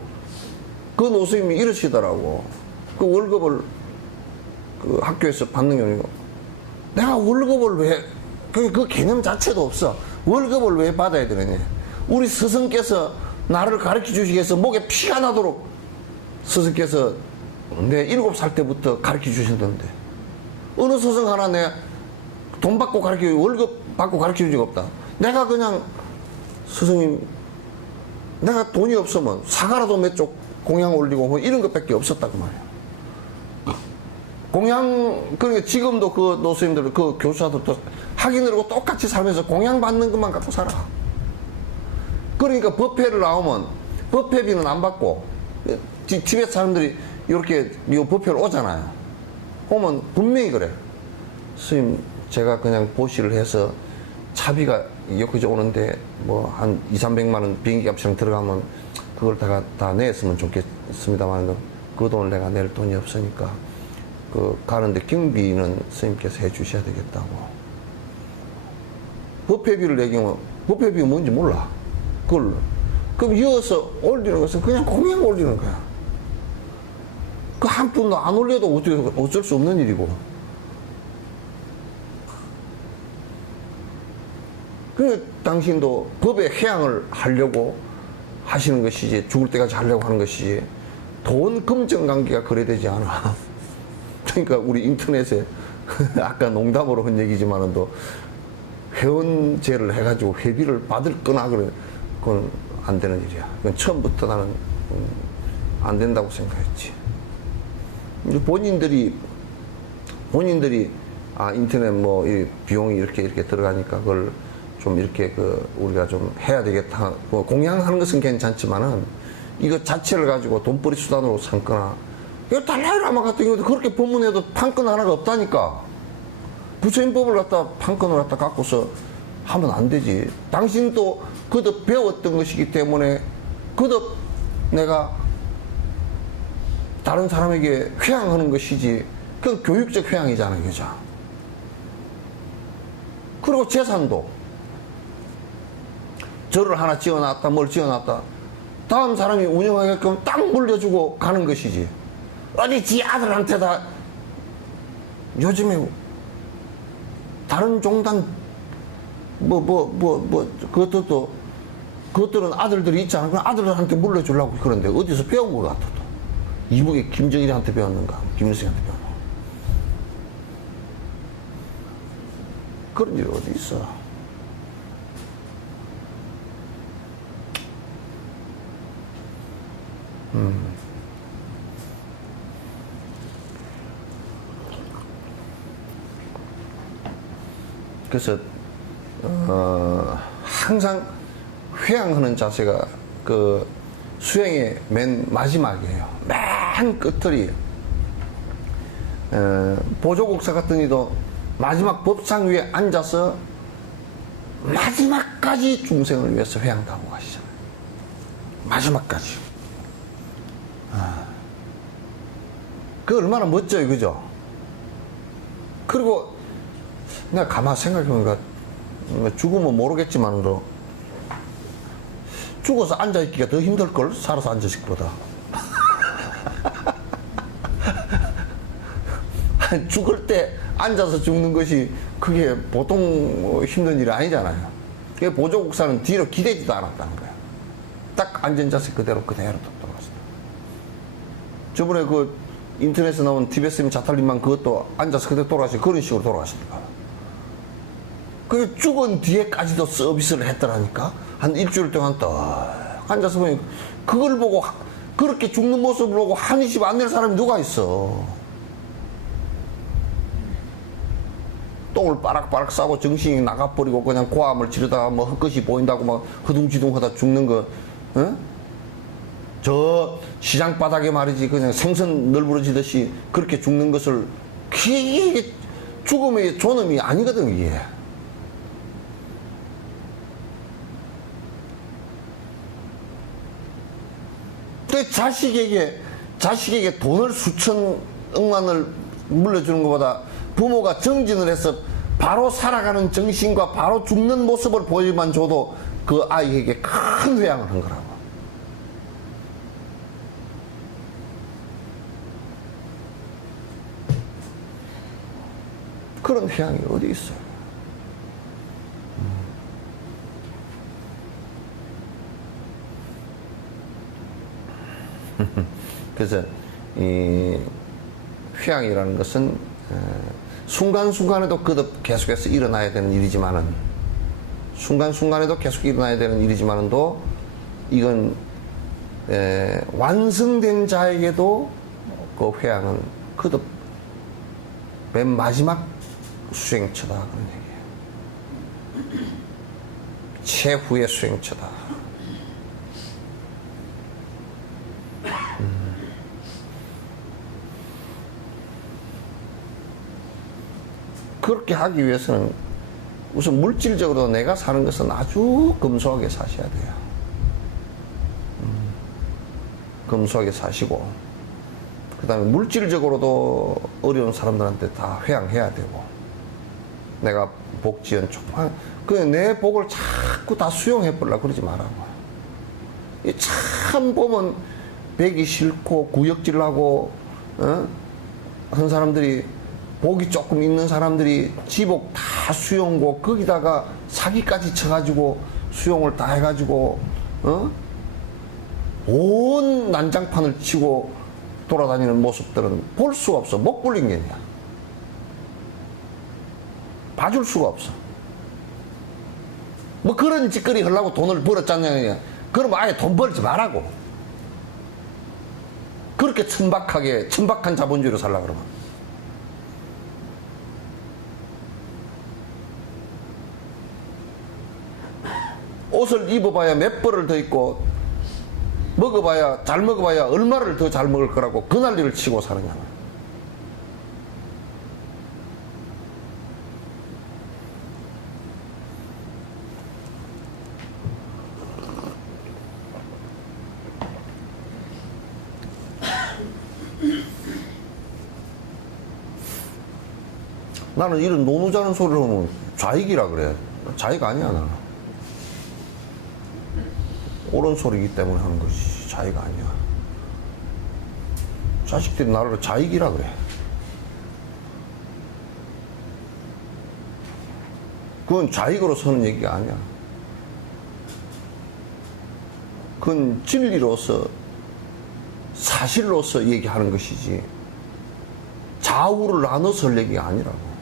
그 노선생님이 이러시더라고. 그 월급을 그 학교에서 받는 게 아니고 내가 월급을 왜 그 개념 자체도 없어. 월급을 왜 받아야 되느냐. 우리 스승께서 나를 가르쳐 주시기 위해서 목에 피가 나도록 스승께서 내 7살 때부터 가르쳐 주셨는데 어느 스승 하나 내 돈 받고 월급 받고 가르쳐 준 적 없다. 내가 그냥 스승님 내가 돈이 없으면 사과라도 몇 쪽 공양 올리고 뭐 이런 것밖에 없었다 그 말이야. 공양 그러니까 지금도 그 노스님들 그 교수사들도 학인들하고 똑같이 살면서 공양 받는 것만 갖고 살아. 그러니까 법회를 나오면 법회비는 안 받고 집에 사람들이 이렇게 법회를 오잖아요. 오면 분명히 그래. 스님 제가 그냥 보시를 해서 차비가 여기까지 오는데 뭐 한 2, 300만 원 비행기 값이랑 들어가면 그걸 다 냈으면 좋겠습니다만 그 돈을 내가 낼 돈이 없으니까 그 가는데 경비는 스님께서 해 주셔야 되겠다고. 법회비를 내기면 법회비가 뭔지 몰라. 그걸 그럼 이어서 올리는 것은 그냥 공양 올리는 거야. 그 한 푼도 안 올려도 어쩔 수 없는 일이고. 그 당신도 법의 회양을 하려고 하시는 것이지, 죽을 때까지 하려고 하는 것이지, 돈 금전 관계가 거래되지 않아. 그러니까 우리 인터넷에 아까 농담으로 한 얘기지만은 회원제를 해가지고 회비를 받을 거나 그건 안 되는 일이야. 그건 처음부터 나는 안 된다고 생각했지. 본인들이 인터넷 뭐 이 비용이 이렇게 들어가니까 그걸 좀 이렇게 우리가 좀 해야 되겠다. 뭐 공양하는 것은 괜찮지만은 이거 자체를 가지고 돈벌이 수단으로 삼거나, 이거 달라이라마 같은 경우도 그렇게 법문해도 판권 하나가 없다니까. 부처인법을 갖다 판권을 갖다 갖고서 하면 안 되지. 당신도 그도 배웠던 것이기 때문에 그도 내가 다른 사람에게 회양하는 것이지. 그건 교육적 회양이잖아, 그죠? 그리고 재산도 절을 하나 지어놨다, 뭘 지어놨다. 다음 사람이 운영하게끔 딱 물려주고 가는 것이지. 어디 지 아들한테다. 요즘에 다른 종단 그것들은 아들들이 있잖아. 그 아들한테 물려주려고 그런데 어디서 배운 것 같아. 또 이북에 김정일한테 배웠는가, 김일성한테 배웠는가. 그런 일이 어디 있어. 그래서 항상 회양하는 자세가 그 수행의 맨 마지막이에요. 맨 끝들이 보조국사 같은 이도 마지막 법상 위에 앉아서 마지막까지 중생을 위해서 회양하고 가시잖아요. 마지막까지. 그 얼마나 멋져요, 그죠? 그리고 내가 가만 생각해보니까 죽으면 모르겠지만으로 죽어서 앉아있기가 더 힘들걸? 살아서 앉아있기보다. 죽을 때 앉아서 죽는 것이 그게 보통 힘든 일이 아니잖아요. 보조국사는 뒤로 기대지도 않았다는 거야. 딱 앉은 자세 그대로 돌아갔어. 저번에 그 인터넷에 나온 티베스님 자탈림만 그것도 앉아서 그대로 돌아가시고 그런 식으로 돌아가시니까. 그게 죽은 뒤에까지도 서비스를 했더라니까. 한 일주일 동안 또 앉아서 보니 그걸 보고 그렇게 죽는 모습을 보고 한이십 안 낼 사람이 누가 있어. 똥을 빠락빠락 싸고 정신이 나가버리고 그냥 고함을 지르다가 뭐 헛것이 보인다고 막 허둥지둥 하다 죽는 거, 어? 저 시장 바닥에 말이지 그냥 생선 널브러지듯이 그렇게 죽는 것을, 이게 죽음의 존엄이 아니거든, 이게. 그 자식에게 돈을 수천 억만을 물려주는 것보다 부모가 정진을 해서 바로 살아가는 정신과 바로 죽는 모습을 보여만 줘도 그 아이에게 큰 회양을 한 거라고. 그런 회양이 어디 있어요? 그래서 이 회양이라는 것은 순간순간에도 거듭 계속해서 일어나야 되는 일이지만은, 순간순간에도 계속 일어나야 되는 일이지만은도 이건 완성된 자에게도 그 회양은 거듭 맨 마지막 수행처다, 그런 얘기예요. 최후의 수행처다. 그렇게 하기 위해서는 우선 물질적으로 내가 사는 것은 아주 검소하게 사셔야 돼요. 검소하게 사시고, 그 다음에 물질적으로도 어려운 사람들한테 다 회양해야 되고, 내가 복 지은 족만, 내 복을 자꾸 다 수용해버리려고 그러지 말라고. 참 보면 배기 싫고 구역질하고, 한 사람들이, 복이 조금 있는 사람들이 지복 다 수용고, 거기다가 사기까지 쳐가지고 수용을 다 해가지고, 온 난장판을 치고 돌아다니는 모습들은 볼 수가 없어. 못 굴린 게냐. 봐줄 수가 없어. 뭐 그런 짓거리 하려고 돈을 벌었잖냐. 그럼 아예 돈 벌지 말라고. 그렇게 천박한 자본주의로 살려고 그러면. 옷을 입어봐야 몇 벌을 더 입고, 잘 먹어봐야 얼마를 더 잘 먹을 거라고 그 난리를 치고 사느냐. 나는 이런 노노자는 소리를 하면 좌익이라 그래. 좌익 아니야, 나는. 옳은 소리이기 때문에 하는 것이 좌익 아니야. 자식들이 나를 좌익이라 그래. 그건 좌익으로 서는 얘기가 아니야. 그건 진리로서, 사실로서 얘기하는 것이지, 좌우를 나눠서 할 얘기가 아니라고.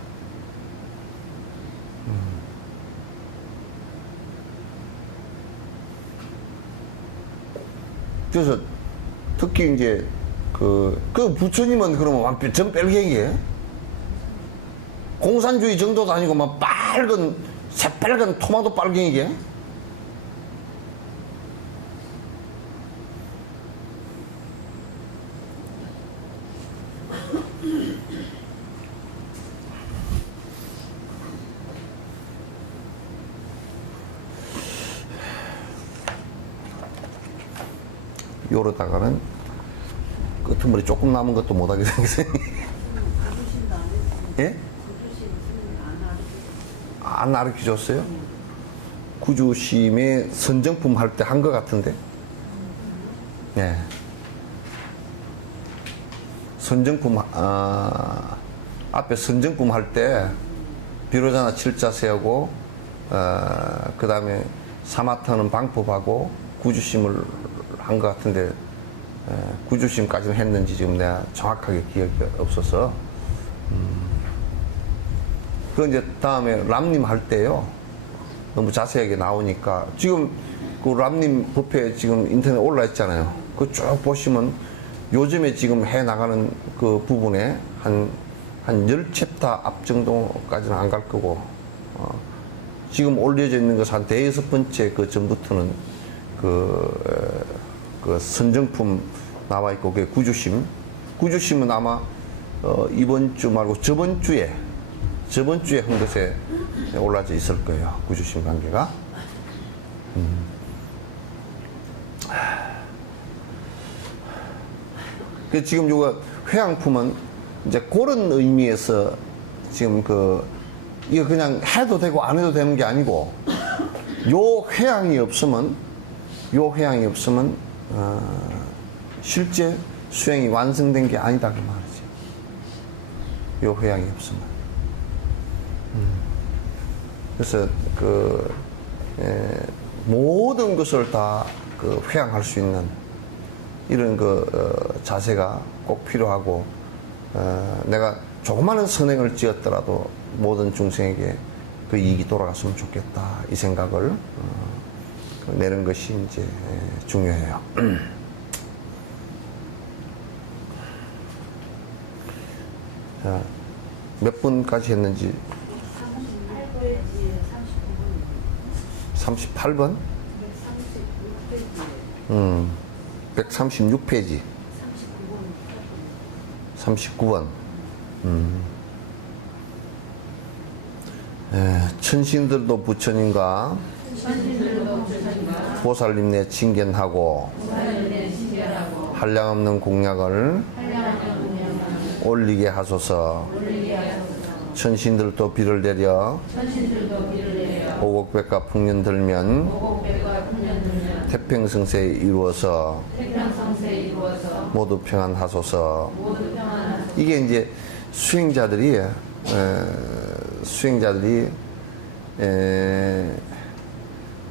그래서 특히 이제 그 부처님은 그러면 완전 전 빨갱이에요? 공산주의 정도도 아니고 막 새빨간 토마토 빨갱이게? 요러다가는 끄트머리 조금 남은 것도 못하게 생겼어요. 예? 안 가르쳐줬어요? 구주심의 선정품 할 때 한 것 같은데? 예. 선정품, 앞에 선정품 할 때 비로자나 칠자 세우고, 그 다음에 사마터는 방법하고 구주심을 한 것 같은데, 구주심까지는 했는지 지금 내가 정확하게 기억이 없어서. 그 이제 다음에 람님 할 때요, 너무 자세하게 나오니까, 지금 그 람님 법회 지금 인터넷 올라 있잖아요. 그 쭉 보시면 요즘에 지금 해 나가는 그 부분에 한 10챕터 앞 정도까지는 안 갈 거고, 지금 올려져 있는 것은 한 대여섯 번째 그 전부터는 그 선정품 나와 있고, 그게 구주심. 구주심은 아마, 이번 주 말고 저번 주에 한 것에 올라져 있을 거예요. 구주심 관계가. 지금 요거 회양품은 이제 그런 의미에서 지금 이거 그냥 해도 되고 안 해도 되는 게 아니고, 요 회양이 없으면 실제 수행이 완성된 게 아니다 그 말이지. 요 회양이 없으면. 그래서 모든 것을 다 회양할 수 있는 이런 자세가 꼭 필요하고, 내가 조그마한 선행을 지었더라도 모든 중생에게 그 이익이 돌아갔으면 좋겠다, 이 생각을 내는 것이 이제 중요해요. 자, 몇 분까지 했는지. 38번? 136페이지. 39번. 천신들도 부처님과 보살님네 칭견하고 한량없는 공약을 올리게 하소서. 천신들도 비를 내려 오곡백과 풍년 들면 태평성세 이루어서 모두 평안하소서. 이게 이제 수행자들이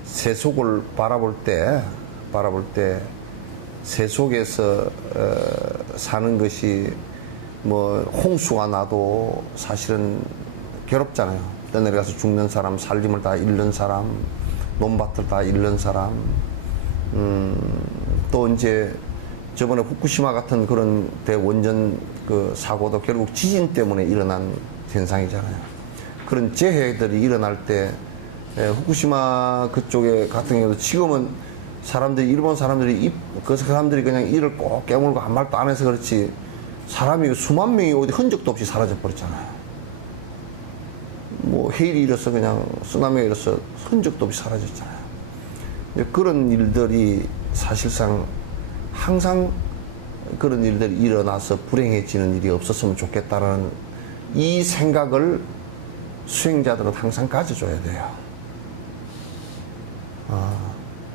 세속을 바라볼 때 세속에서 사는 것이 뭐 홍수가 나도 사실은 괴롭잖아요. 떠내려가서 죽는 사람, 살림을 다 잃는 사람, 논밭을 다 잃는 사람, 또 이제 저번에 후쿠시마 같은 그런 대원전 그 사고도 결국 지진 때문에 일어난 현상이잖아요. 그런 재해들이 일어날 때 후쿠시마 그쪽에 같은 경우도 지금은 사람들이 일본 사람들이 그 사람들이 그냥 이를 꼭 깨물고 한 말도 안 해서 그렇지 사람이 수만 명이 어디 흔적도 없이 사라져 버렸잖아요. 뭐 해일이 일어서 그냥 쓰나미가 일어서 흔적도 없이 사라졌잖아요. 그런 일들이 사실상 항상 그런 일들이 일어나서 불행해지는 일이 없었으면 좋겠다라는 이 생각을 수행자들은 항상 가져줘야 돼요.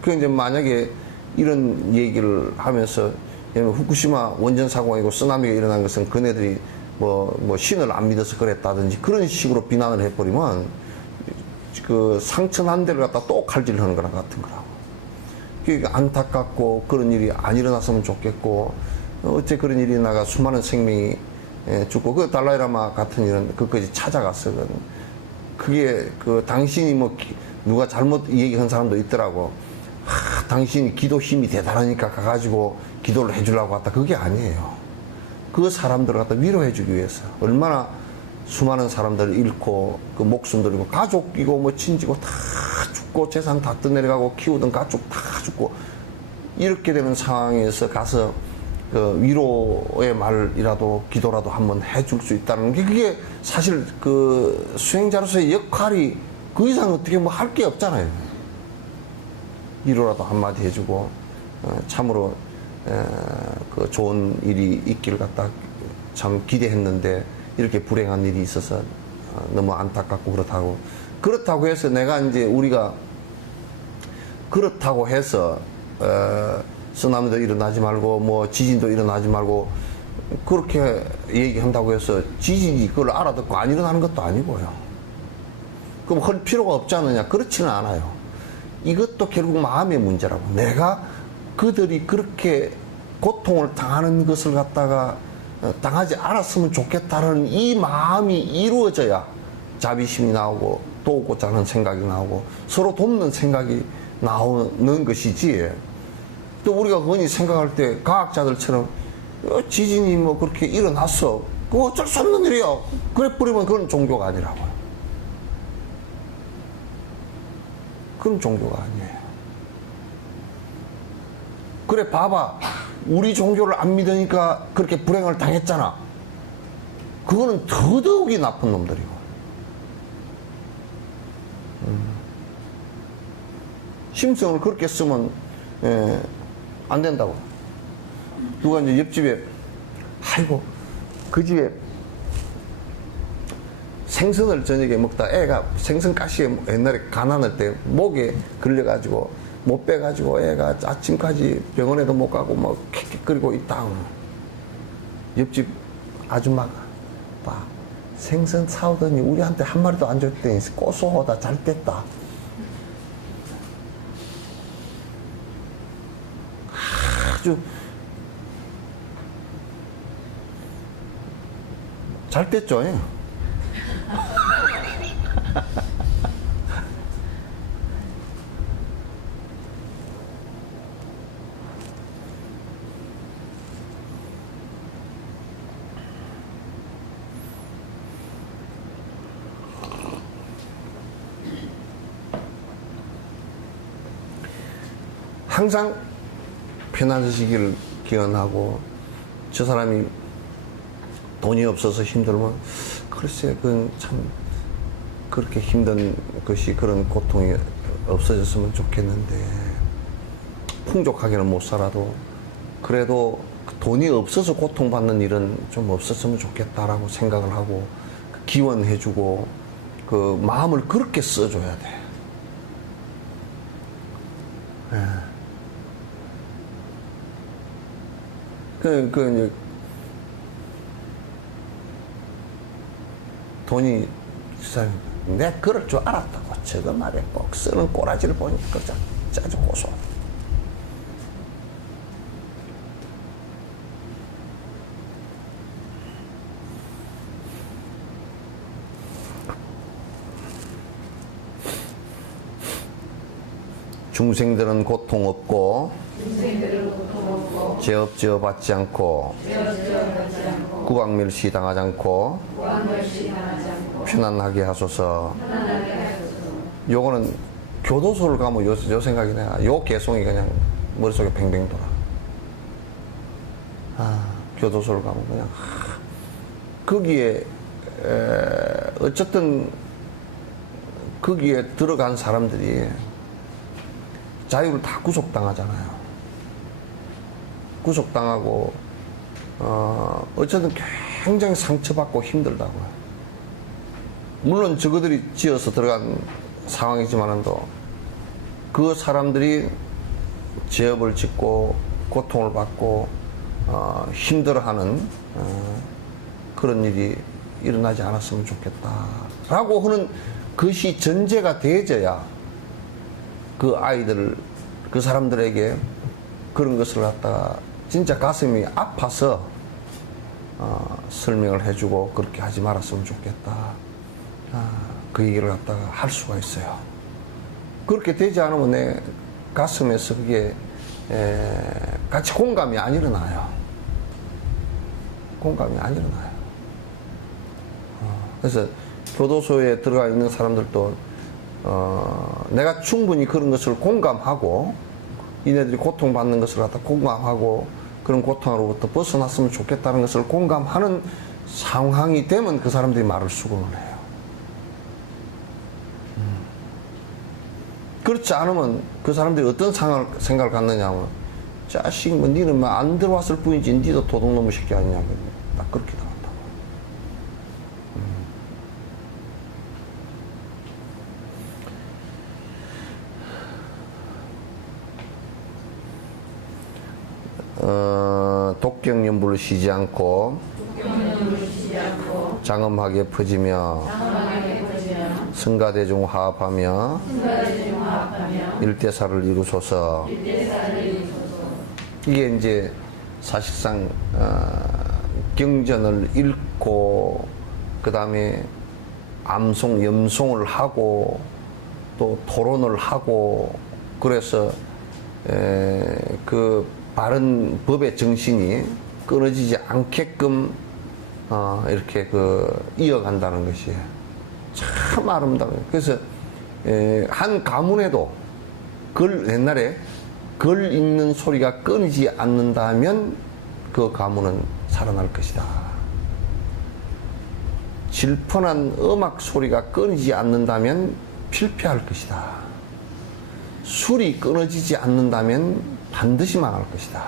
그 이제 만약에 이런 얘기를 하면서 후쿠시마 원전 사고가 아니고 쓰나미가 일어난 것은 그네들이 뭐 신을 안 믿어서 그랬다든지 그런 식으로 비난을 해버리면 그 상처 한 대를 갖다 또 칼질하는 거랑 같은 거라고. 그러니까 안타깝고 그런 일이 안 일어났으면 좋겠고 어째 그런 일이 나가 수많은 생명이 죽고 그 달라이라마 같은 일은 그까지 찾아갔어. 그게 그 당신이 뭐 누가 잘못 얘기한 사람도 있더라고. 당신이 기도 힘이 대단하니까 가가지고 기도를 해주려고 왔다. 그게 아니에요. 그 사람들을 갖다 위로해주기 위해서 얼마나 수많은 사람들을 잃고 그 목숨들 잃고 가족이고 뭐 친지고 다 죽고 재산 다 떠내려가고 키우던 가족 다 죽고 이렇게 되는 상황에서 가서 그 위로의 말이라도 기도라도 한번 해줄 수 있다는 게 그게 사실 그 수행자로서의 역할이 그 이상 어떻게 뭐 할 게 없잖아요. 위로라도 한마디 해주고 참으로 그 좋은 일이 있기를 갖다 참 기대했는데 이렇게 불행한 일이 있어서 너무 안타깝고 그렇다고 해서 내가 이제 우리가 그렇다고 해서 쓰나미도 일어나지 말고 뭐 지진도 일어나지 말고 그렇게 얘기한다고 해서 지진이 그걸 알아듣고 안 일어나는 것도 아니고요. 그럼 할 필요가 없지 않느냐? 그렇지는 않아요. 이것도 결국 마음의 문제라고. 내가 그들이 그렇게 고통을 당하는 것을 갖다가 당하지 않았으면 좋겠다는 이 마음이 이루어져야 자비심이 나오고 도우고자 하는 생각이 나오고 서로 돕는 생각이 나오는 것이지. 또 우리가 흔히 생각할 때 과학자들처럼 지진이 뭐 그렇게 일어났어. 그거 어쩔 수 없는 일이야. 그래 버리면 그건 종교가 아니라고요. 그런 종교가 아니에요. 그래 봐봐. 우리 종교를 안 믿으니까 그렇게 불행을 당했잖아. 그거는 더더욱이 나쁜 놈들이고. 심성을 그렇게 쓰면 안 된다고. 누가 이제 옆집에 아이고 그 집에 생선을 저녁에 먹다 애가 생선가시에 옛날에 가난할 때 목에 걸려가지고 못 빼가지고 애가 아침까지 병원에도 못 가고 막 킥킥거리고 있다. 옆집 아줌마가 봐 생선 사오더니 우리한테 한 마리도 안 줬더니 고소하다 잘 됐다. 아주 잘 됐죠. 항상 편안하시기를 기원하고 저 사람이 돈이 없어서 힘들면 글쎄 그건 참 그렇게 힘든 것이 그런 고통이 없어졌으면 좋겠는데 풍족하게는 못 살아도 그래도 돈이 없어서 고통받는 일은 좀 없었으면 좋겠다라고 생각을 하고 기원해주고 그 마음을 그렇게 써줘야 돼. 예. 이제 돈이 내가 그럴 줄 알았다고. 저거 말에 꼭 쓰는 꼬라지를 보니까 짜증 고소. 중생들은 고통 없고 죄업 지어 받지 않고 국왕멸시 당하지 않고 편안하게 하소서. 요거는 교도소를 가면 요 생각이 나요. 요 개송이 그냥 머릿속에 뱅뱅 돌아. 교도소를 가면 그냥 거기에 어쨌든 거기에 들어간 사람들이 자유를 다 구속당하잖아요. 구속당하고 어쨌든 굉장히 상처받고 힘들다고요. 물론 저거들이 지어서 들어간 상황이지만도 그 사람들이 죄업을 짓고 고통을 받고 힘들어하는 그런 일이 일어나지 않았으면 좋겠다라고 하는 것이 전제가 되어져야 그 아이들, 그 사람들에게 그런 것을 갖다가 진짜 가슴이 아파서 설명을 해주고 그렇게 하지 말았으면 좋겠다. 그 얘기를 갖다가 할 수가 있어요. 그렇게 되지 않으면 내 가슴에서 그게 같이 공감이 안 일어나요. 공감이 안 일어나요. 그래서 교도소에 들어가 있는 사람들도 내가 충분히 그런 것을 공감하고 이네들이 고통받는 것을 갖다 공감하고 그런 고통으로부터 벗어났으면 좋겠다는 것을 공감하는 상황이 되면 그 사람들이 말을 수긍을 해요. 그렇지 않으면 그 사람들이 어떤 생각을 갖느냐 하면 자식 뭐 니는 뭐 안 들어왔을 뿐이지 니도 도둑놈의 새끼 아니냐 딱 그렇게 나왔다고. 독경연불을 쉬지 않고 장엄하게 퍼지며 성가대중 화합하며 일대사를 이루소서. 이게 이제 사실상 경전을 읽고 그 다음에 암송, 염송을 하고 또 토론을 하고 그래서 그 바른 법의 정신이 끊어지지 않게끔 이렇게 이어간다는 것이 참 아름다워요. 그래서 한 가문에도 옛날에 글 읽는 소리가 끊이지 않는다면 그 가문은 살아날 것이다. 질펀한 음악 소리가 끊이지 않는다면 필패할 것이다. 술이 끊어지지 않는다면 반드시 망할 것이다.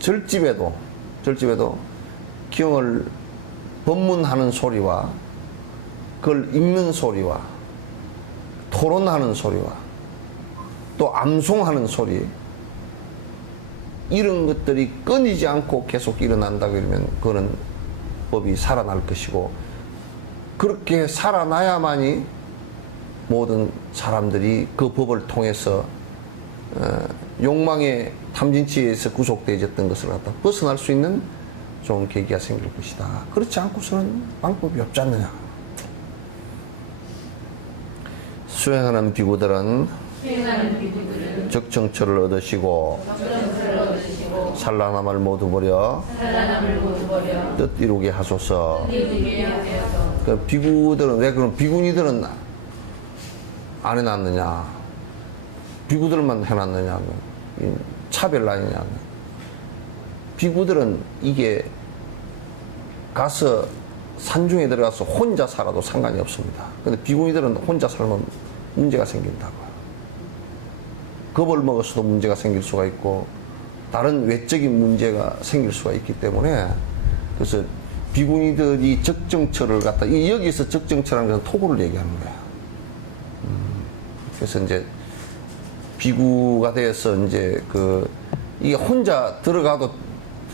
절집에도 경을 법문하는 소리와 그걸 읽는 소리와 토론하는 소리와 또 암송하는 소리 이런 것들이 끊이지 않고 계속 일어난다 그러면 그거는 법이 살아날 것이고 그렇게 살아나야만이 모든 사람들이 그 법을 통해서 욕망의 탐진치에서 구속되어졌던 것을 갖다 벗어날 수 있는 좋은 계기가 생길 것이다. 그렇지 않고서는 방법이 없지 않느냐. 수행하는 비구들은 적정처를 얻으시고 산란함을 모두 버려 뜻 이루게 하소서. 그 비구들은 왜 그런 비구니들은 안 해놨느냐? 비구들만 해놨느냐? 차별 아니냐? 비구들은 이게 가서 산중에 들어가서 혼자 살아도 상관이 없습니다. 근데 비구니들은 혼자 살면 문제가 생긴다고요. 겁을 먹었어도 문제가 생길 수가 있고 다른 외적인 문제가 생길 수가 있기 때문에 그래서 비구니들이 적정처를 갖다 여기서 적정처라는 것은 토구를 얘기하는 거야. 그래서 이제 비구가 돼서 이제 이게 혼자 들어가도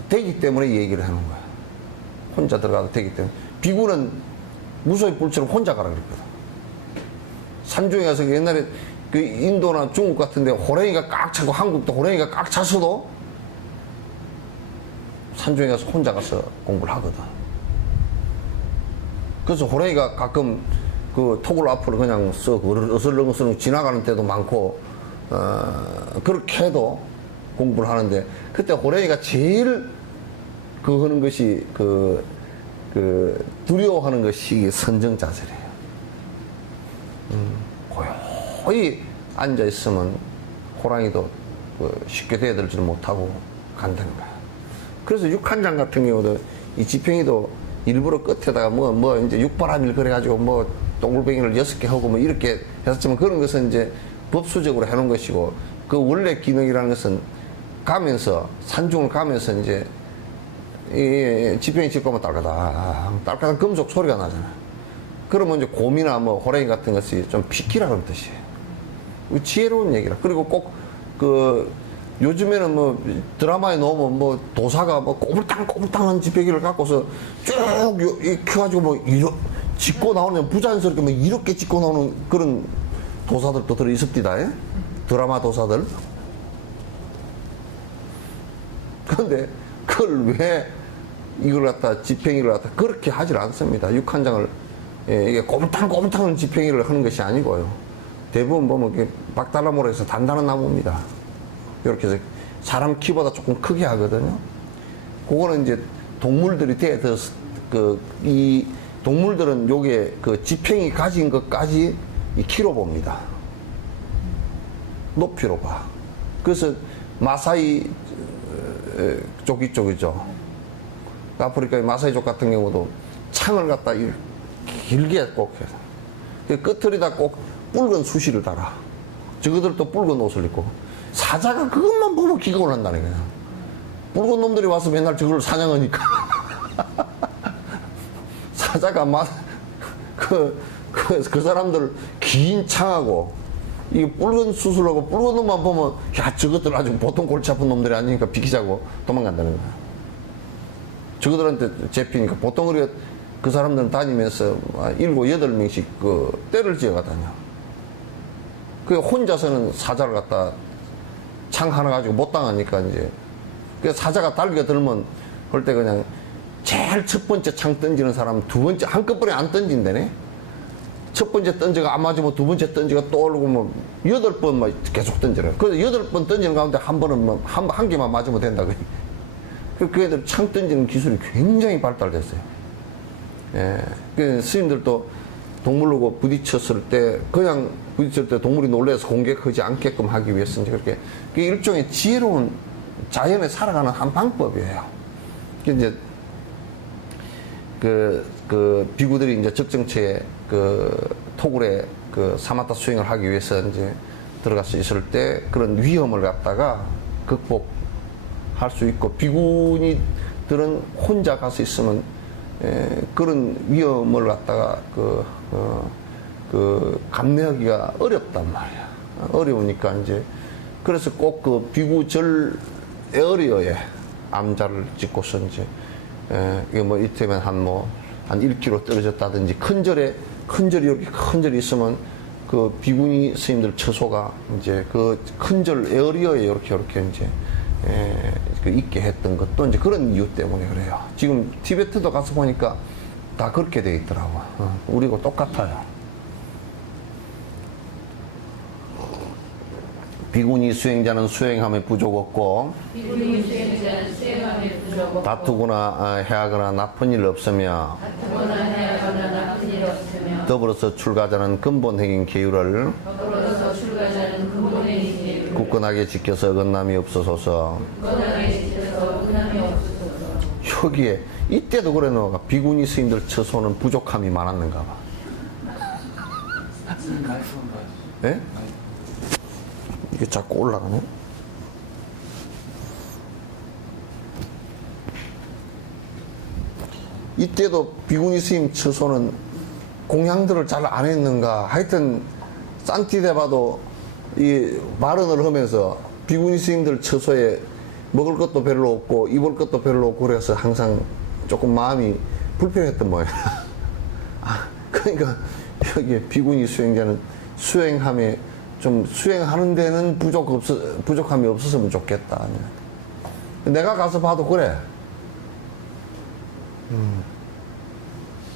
되기 때문에 얘기를 하는 거야. 혼자 들어가도 되기 때문에. 비구는 무소의 뿔처럼 혼자 가라 그랬거든. 산중에 가서 옛날에 그 인도나 중국 같은데 호랭이가 꽉 차고 한국도 호랭이가 꽉 찼어도 산중에 가서 혼자 가서 공부를 하거든. 그래서 호랭이가 가끔 그 토굴 앞으로 그냥 썩 어슬렁어슬렁 지나가는 때도 많고, 그렇게 해도 공부를 하는데, 그때 호랭이가 제일 하는 것이 두려워하는 것이 선정자세래요. 고요히 앉아있으면 호랑이도 쉽게 대들지를 못하고 간다는 거야. 그래서 육한장 같은 경우도 이 지팽이도 일부러 끝에다가 이제 육바람일 그래가지고 동글뱅이를 6개 하고 이렇게 했었지만 그런 것은 이제 법수적으로 해놓은 것이고 그 원래 기능이라는 것은 가면서 산중을 가면서 이제 지팽이 짚고 하면 딸까당 금속 소리가 나잖아. 그러면 이제 곰이나 호랑이 같은 것이 좀 비키라 그런 뜻이에요. 지혜로운 얘기라. 그리고 꼭 요즘에는 드라마에 나오면 도사가 꼬불땅꼬불땅한 지팽이를 갖고서 쭉 이렇게 해가지고 짚고 나오는 부자연스럽게 이렇게 짚고 나오는 그런 도사들도 들어 있습니다. 드라마 도사들. 그런데 그걸 왜 이걸 갖다 지팽이를 갖다 그렇게 하질 않습니다. 육한장을 이게 꼬불탕꼬불탕한 지팽이를 하는 것이 아니고요. 대부분 보면 이렇게 박달나무로 해서 단단한 나무입니다. 이렇게 해서 사람 키보다 조금 크게 하거든요. 그거는 이제 동물들이 대해서 이 동물들은 요게 지팽이 가진 것까지 이 키로 봅니다. 높이로 봐. 그래서 마사이 쪽이죠. 아프리카의 마사이족 같은 경우도 창을 갖다 길게 꼭 해서 끝털에다 꼭 붉은 수시를 달아. 저거들도 붉은 옷을 입고 사자가 그것만 보면 기겁을 한다는 거야. 붉은 놈들이 와서 맨날 저걸 사냥하니까 사자가 그 사람들 긴 창하고 이 붉은 수술하고 붉은 놈만 보면 야 저것들 아주 보통 골치 아픈 놈들이 아니니까 비키자고 도망간다는 거야. 저거들한테 잡히니까 보통 우리가 그 사람들은 다니면서 7, 8명씩 떼를 지어가 다녀. 그 혼자서는 사자를 갖다 창 하나 가지고 못 당하니까 이제 그 사자가 달겨 들면 그럴 때 그냥 제일 첫 번째 창 던지는 사람 두 번째 한꺼번에 안 던진다네. 첫 번째 던져가 안 맞으면 두 번째 던져가 또 오르고 8번만 계속 던져라. 그래서 8번 던지는 가운데 한 번은 한 개만 맞으면 된다. 그 애들 창 던지는 기술이 굉장히 발달됐어요. 예. 그 스님들도 동물하고 부딪혔을 때 동물이 놀라서 공격하지 않게끔 하기 위해서 이제 그렇게 그게 일종의 지혜로운 자연에 살아가는 한 방법이에요. 이제 비구들이 이제 적정체에 토굴에 사마타 수행을 하기 위해서 이제 들어가서 있을 때 그런 위험을 갖다가 극복할 수 있고 비구니들은 혼자 가서 있으면 그런 위험을 갖다가 감내하기가 어렵단 말이야. 어려우니까 이제 그래서 꼭 비구절 에어리어에 암자를 짓고서 이제 이게 이때면 한 1km 떨어졌다든지 큰 절이 이렇게 큰 절이 있으면 비구니 스님들 처소가 이제 큰 절 에어리어에 이렇게 이제 있게 했던 것도 이제 그런 이유 때문에 그래요. 지금 티베트도 가서 보니까 다 그렇게 돼 있더라고. 우리고 똑같아요. 비구니 수행자는 수행함에 부족 없고 다투거나 해하거나 나쁜 일 없으며 더불어서 출가자는 근본 행인 계율을 굳건하게 지켜서 어긋남이 없어서서 여기에 이때도 그래 너가 비구니 스님들 처소는 부족함이 많았는가 봐. 예? 이게 자꾸 올라가네. 이때도 비구니 스님 처소는 공양들을 잘 안 했는가. 하여튼 산티데바도 이 발언을 하면서 비구니 스님들 처소에 먹을 것도 별로 없고 입을 것도 별로 없고 그래서 항상 조금 마음이 불편했던 모양이야. 아, 그러니까 여기 비구니 수행자는 수행함에 좀 수행하는 데는 부족함이 없었으면 좋겠다. 내가 가서 봐도 그래.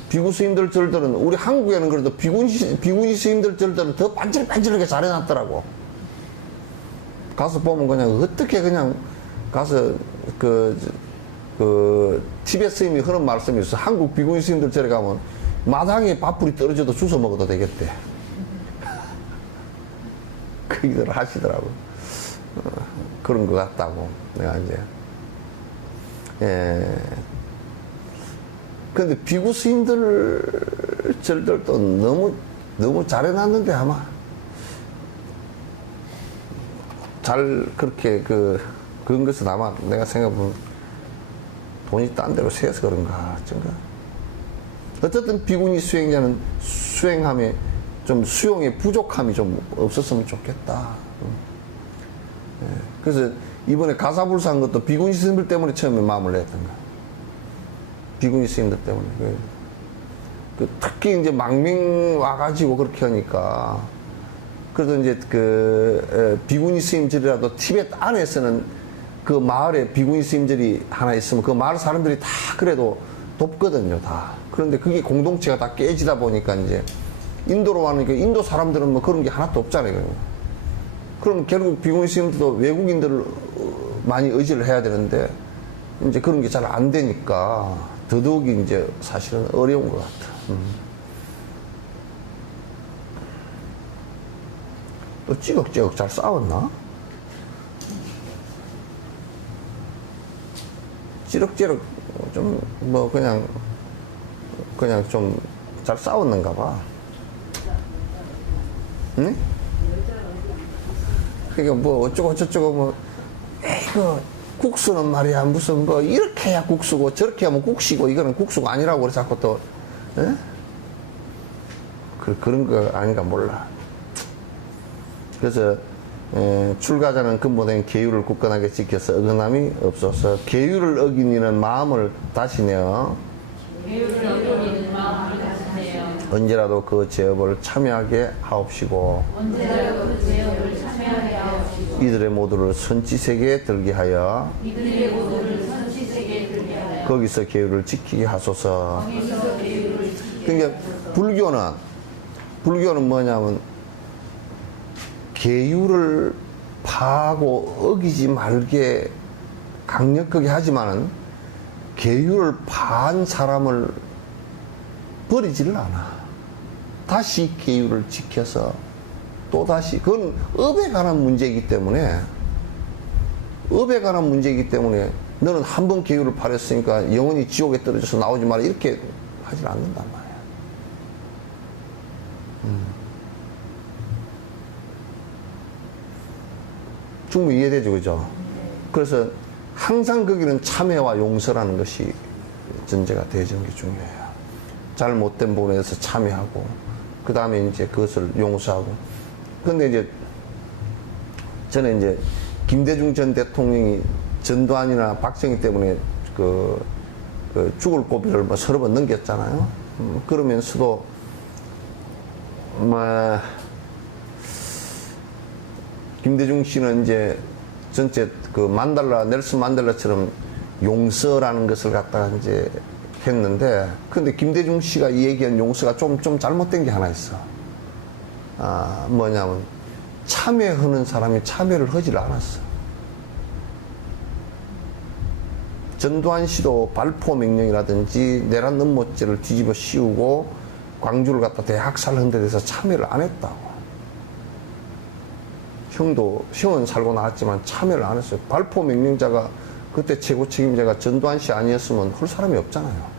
비구 스님들 절들은 우리 한국에는 그래도 비구니 스님들 절들은 더 반질반질하게 잘 해놨더라고. 가서 보면 그냥 어떻게 그냥 가서 티베트 스님이 하는 말씀이 있어. 한국 비구니 스님들 절에 가면 마당에 밥풀이 떨어져도 주워 먹어도 되겠대. 그 얘기를 하시더라고. 그런 것 같다고. 내가 이제. 예. 근데 비구 스님들 절들도 너무 잘 해놨는데 아마 잘 그렇게 그런 것은 아마 내가 생각해보면 돈이 딴 데로 새서 그런가 어쩐가. 어쨌든 비구니 수행자는 수행함에 좀 수용의 부족함이 좀 없었으면 좋겠다. 그래서 이번에 가사불사한 것도 비구니 스님들 때문에 처음에 마음을 냈던가. 비구니 스님들 때문에. 특히 이제 망명 와가지고 그렇게 하니까. 그래도 이제 비구니 스님들이라도 티베트 안에서는 그 마을에 비구니 스님들이 하나 있으면 그 마을 사람들이 다 그래도 돕거든요, 다. 그런데 그게 공동체가 다 깨지다 보니까 이제 인도로 와니까 인도 사람들은 뭐 그런 게 하나도 없잖아요. 그럼 결국 비구니 스님들도 외국인들을 많이 의지를 해야 되는데 이제 그런 게 잘 안 되니까 더더욱이 이제 사실은 어려운 것 같아. 또 찌걱찌걱 잘 싸웠나? 찌럭찌럭 좀 뭐 그냥 좀 잘 싸웠는가 봐. 응? 그러니까 뭐 어쩌고 저쩌고 뭐 이거 국수는 말이야 무슨 뭐 이렇게 해야 국수고 저렇게 하면 국시고 이거는 국수가 아니라고 그래 자꾸 또 에? 그런 거 아닌가 몰라. 그래서 출가자는 근본된 계율을 굳건하게 지켜서 어긋남이 없어서 계율을 어기는 마음을 다시내어 언제라도 그 제업을 참여하게 하옵시고 이들의 모두를 선지세계에 들게 하여 거기서 계율을 지키게 하소서. 그러니까 불교는 뭐냐면 계율을 파하고 어기지 말게 강력하게 하지만은 계율을 파한 사람을 버리지를 않아. 다시 계율을 지켜서 또다시 그건 업에 관한 문제이기 때문에 너는 한 번 계율을 파렸으니까 영원히 지옥에 떨어져서 나오지 마라 이렇게 하질 않는단 말이야. 충분히 이해되죠, 그죠? 그래서 항상 거기는 참회와 용서라는 것이 전제가 되어지는 게 중요해요. 잘못된 부분에 대해서 참회하고 그 다음에 이제 그것을 용서하고. 근데 이제 저는 이제 김대중 전 대통령이 전두환이나 박정희 때문에 그 죽을 고비를 뭐 서너 번 넘겼잖아요. 그러면서도 뭐 김대중 씨는 이제 전체 넬슨 만델라처럼 용서라는 것을 갖다가 이제 했는데, 근데 김대중 씨가 얘기한 용서가 좀 잘못된 게 하나 있어. 뭐냐면, 참회하는 사람이 참회를 하질 않았어. 전두환 씨도 발포 명령이라든지 내란 음모죄를 뒤집어 씌우고 광주를 갖다 대학살한 데 대해서 참회를 안 했다고. 형은 살고 나왔지만 참여를 안 했어요. 발포 명령자가 그때 최고 책임자가 전두환 씨 아니었으면 할 사람이 없잖아요.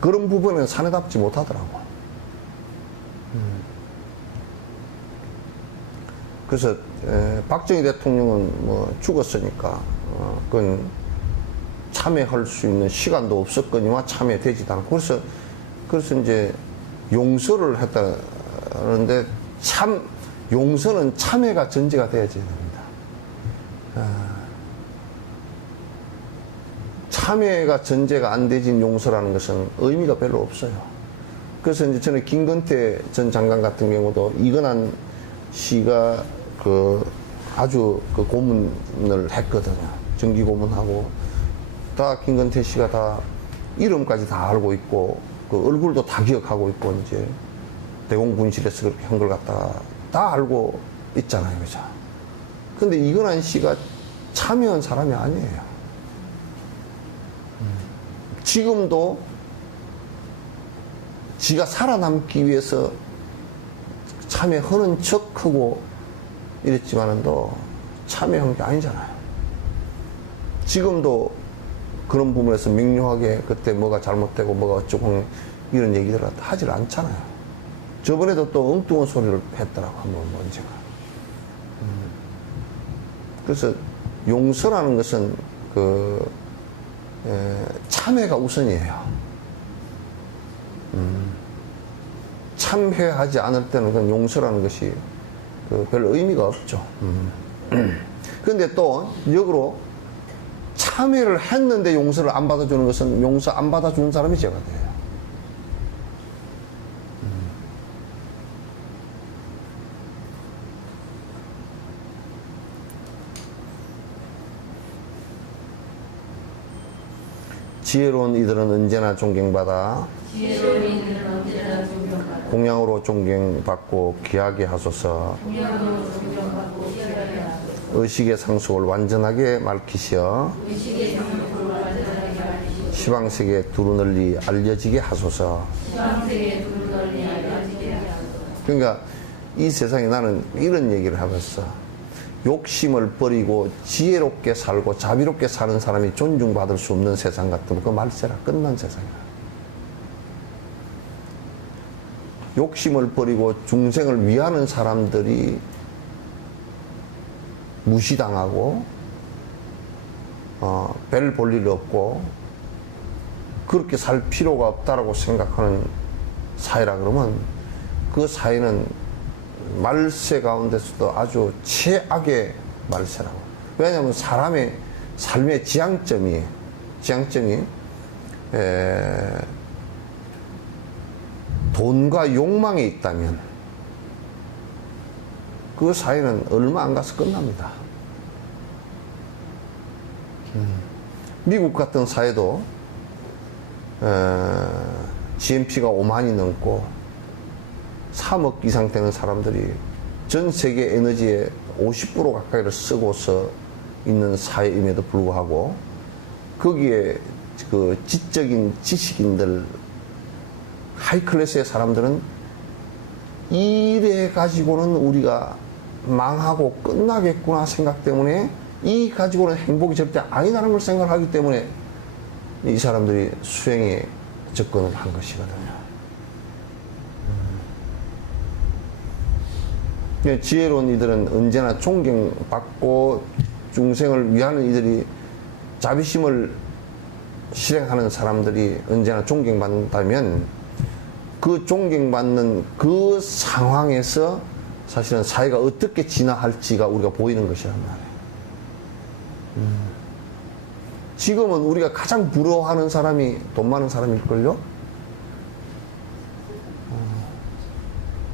그런 부분은 사내답지 못하더라고. 그래서 박정희 대통령은 뭐 죽었으니까 그건 참여할 수 있는 시간도 없었거니와 참여되지도 않고 그래서 이제 용서를 했다는데 용서는 참여가 전제가 되어야 됩니다. 참여가 전제가 안 되진 용서라는 것은 의미가 별로 없어요. 그래서 이제 저는 김건태 전 장관 같은 경우도 이건한 씨가 아주 고문을 했거든요. 정기 고문하고 다 김건태 씨가 다 이름까지 다 알고 있고 그 얼굴도 다 기억하고 있고 이제 대공분실에서 그렇게 한 걸 갖다가 다 알고 있잖아요, 그죠? 근데 이건한 씨가 참여한 사람이 아니에요. 지금도 지가 살아남기 위해서 참여하는 척하고 이랬지만은도 참여한 게 아니잖아요. 지금도 그런 부분에서 명료하게 그때 뭐가 잘못되고 뭐가 어쩌고 이런 얘기들을 하질 않잖아요. 저번에도 또 엉뚱한 소리를 했더라고, 한번 언제가. 그래서 용서라는 것은 참회가 우선이에요. 참회하지 않을 때는 그 용서라는 것이 별 의미가 없죠. 그런데 또 역으로 참회를 했는데 용서를 안 받아주는 것은 용서 안 받아주는 사람이 죄가 돼요. 지혜로운 이들은 언제나 존경받아 공양으로 존경받고 귀하게 하소서. 의식의 상속을 완전하게 밝히시어 시방세계에 두루 널리 알려지게 하소서. 그러니까 이 세상에 나는 이런 얘기를 해봤어. 욕심을 버리고 지혜롭게 살고 자비롭게 사는 사람이 존중받을 수 없는 세상 같으면 그 말세라 끝난 세상이야. 욕심을 버리고 중생을 위하는 사람들이 무시당하고 별 볼 일 없고 그렇게 살 필요가 없다라고 생각하는 사회라 그러면 그 사회는 말세 가운데서도 아주 최악의 말세라고. 왜냐하면 사람의 삶의 지향점이 돈과 욕망에 있다면 그 사회는 얼마 안 가서 끝납니다. 미국 같은 사회도 GNP가 5만이 넘고 3억 이상 되는 사람들이 전 세계 에너지의 50% 가까이를 쓰고서 있는 사회임에도 불구하고 거기에 그 지적인 지식인들 하이클래스의 사람들은 이래 가지고는 우리가 망하고 끝나겠구나 생각 때문에 이 가지고는 행복이 절대 아니라는 걸 생각하기 때문에 이 사람들이 수행에 접근을 한 것이거든요. 지혜로운 이들은 언제나 존경받고 중생을 위하는 이들이 자비심을 실행하는 사람들이 언제나 존경받는다면 그 존경받는 그 상황에서 사실은 사회가 어떻게 진화할지가 우리가 보이는 것이란 말이에요. 지금은 우리가 가장 부러워하는 사람이 돈 많은 사람일걸요?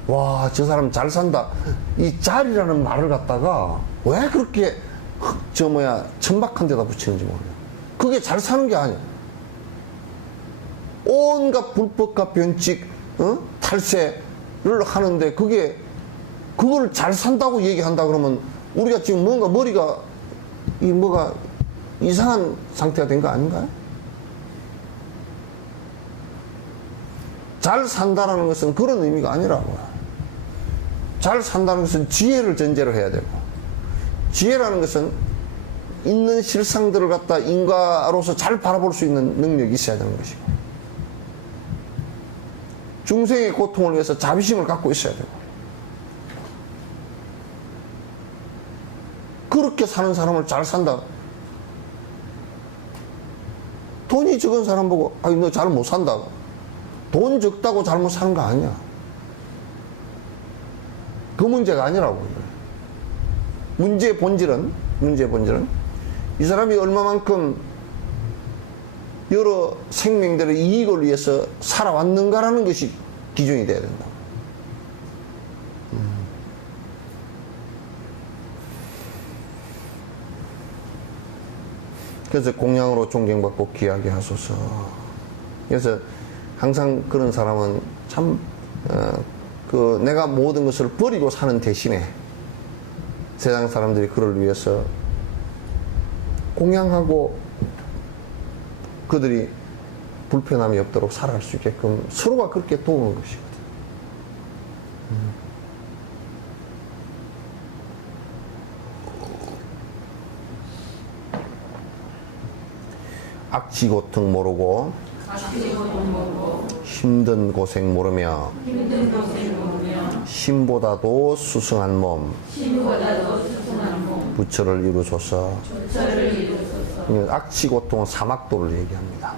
와, 저 사람 잘 산다. 이 잘이라는 말을 갖다가 왜 그렇게 천박한 데다 붙이는지 모르겠어요. 그게 잘 사는 게 아니야. 온갖 불법과 변칙, 탈세를 하는데 그걸 잘 산다고 얘기한다 그러면 우리가 지금 뭔가 머리가 뭐가 이상한 상태가 된 거 아닌가요? 잘 산다라는 것은 그런 의미가 아니라고요. 잘 산다는 것은 지혜를 전제로 해야 되고 지혜라는 것은 있는 실상들을 갖다 인과로서 잘 바라볼 수 있는 능력이 있어야 되는 것이고, 중생의 고통을 위해서 자비심을 갖고 있어야 되고, 그렇게 사는 사람을 잘 산다. 돈이 적은 사람 보고 아니 너 잘 못 산다. 돈 적다고 잘못 사는 거 아니야. 그 문제가 아니라고. 문제의 본질은 이 사람이 얼마만큼 여러 생명들의 이익을 위해서 살아왔는가라는 것이 기준이 돼야 된다. 그래서 공양으로 존경받고 귀하게 하소서. 그래서 항상 그런 사람은 참 내가 모든 것을 버리고 사는 대신에 세상 사람들이 그를 위해서 공양하고 그들이 불편함이 없도록 살아갈 수 있게끔 서로가 그렇게 도우는 것이거든. 악취 고통 모르고 힘든 고생 모르며 신보다도 수승한 몸 부처를 이루소서. 악취 고통은 사막도를 얘기합니다.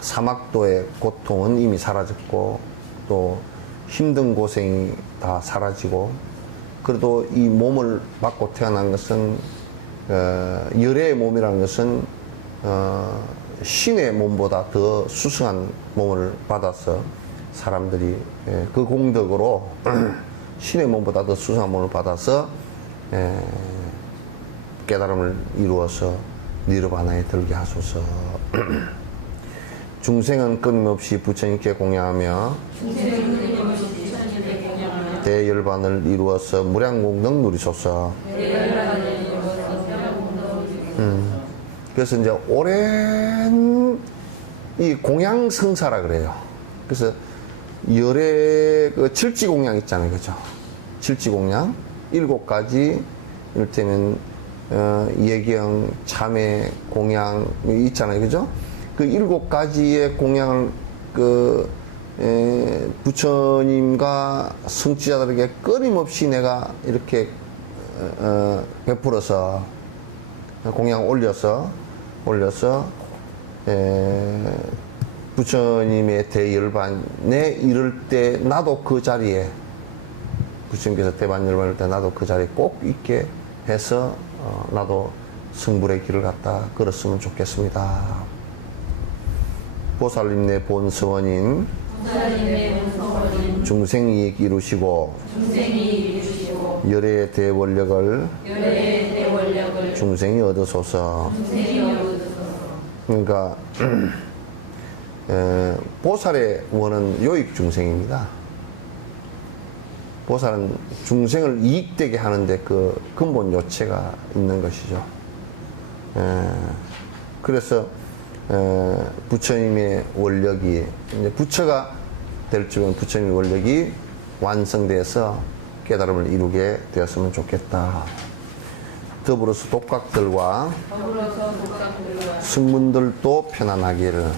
사막도의 고통은 이미 사라졌고 또 힘든 고생이 다 사라지고, 그래도 이 몸을 받고 태어난 것은 열의 몸이라는 것은 신의 몸보다 더 수승한 몸을 받아서 사람들이 그 공덕으로 신의 몸보다 더 수승한 몸을 받아서 깨달음을 이루어서 니르바나에 들게 하소서. 중생은 끊임없이 부처님께 공양하며 대열반을 이루어서 무량공덕 누리소서. 그래서 이제 오랜 이 공양성사라 그래요. 그래서 열의 그 칠지공양 있잖아요. 그죠? 칠지공양 7가지, 이를테면 예경, 참회, 공양 있잖아요. 그죠? 그 7가지의 공양을 부처님과 성취자들에게 끊임없이 내가 이렇게 베풀어서 공양 올려서 부처님의 대열반에 이를 때 나도 그 자리에, 부처님께서 대반열반을 이룰 때 나도 그 자리에 꼭 있게 해서 나도 성불의 길을 갖다 걸었으면 좋겠습니다. 보살님네 본서원인 중생이익 이루시고 열의 대원력을 중생이 얻으소서. 그러니까 보살의 원은 요익 중생입니다. 보살은 중생을 이익되게 하는데 그 근본 요체가 있는 것이죠. 그래서 부처님의 원력이 이제 부처가 될 줄은 부처님의 원력이 완성돼서 깨달음을 이루게 되었으면 좋겠다. 더불어서 독각들과 승문들도 편안하기를.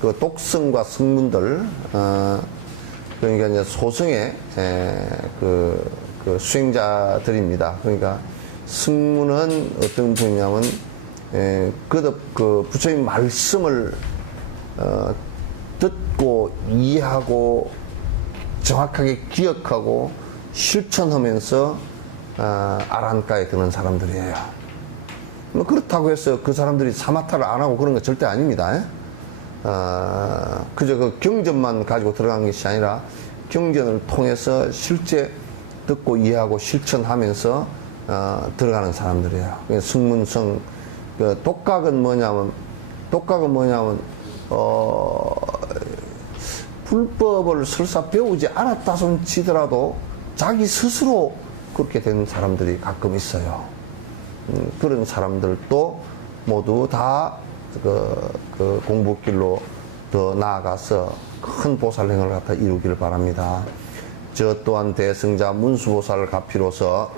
그 독성과 승문들, 그러니까 이제 소승의 그 수행자들입니다. 그러니까 승문은 어떤 분이냐면 그 부처님 말씀을 듣고 이해하고 정확하게 기억하고 실천하면서 아란가에 드는 사람들이에요. 뭐 그렇다고 해서 그 사람들이 사마타를 안 하고 그런 거 절대 아닙니다. 그저 그 경전만 가지고 들어간 것이 아니라 경전을 통해서 실제 듣고 이해하고 실천하면서 들어가는 사람들이에요. 승문성, 그 독각은 뭐냐면 불법을 설사 배우지 않았다 손 치더라도 자기 스스로 그렇게 된 사람들이 가끔 있어요. 그런 사람들도 모두 다 그 공부길로 더 나아가서 큰 보살행을 갖다 이루기를 바랍니다. 저 또한 대승자 문수보살 가피로서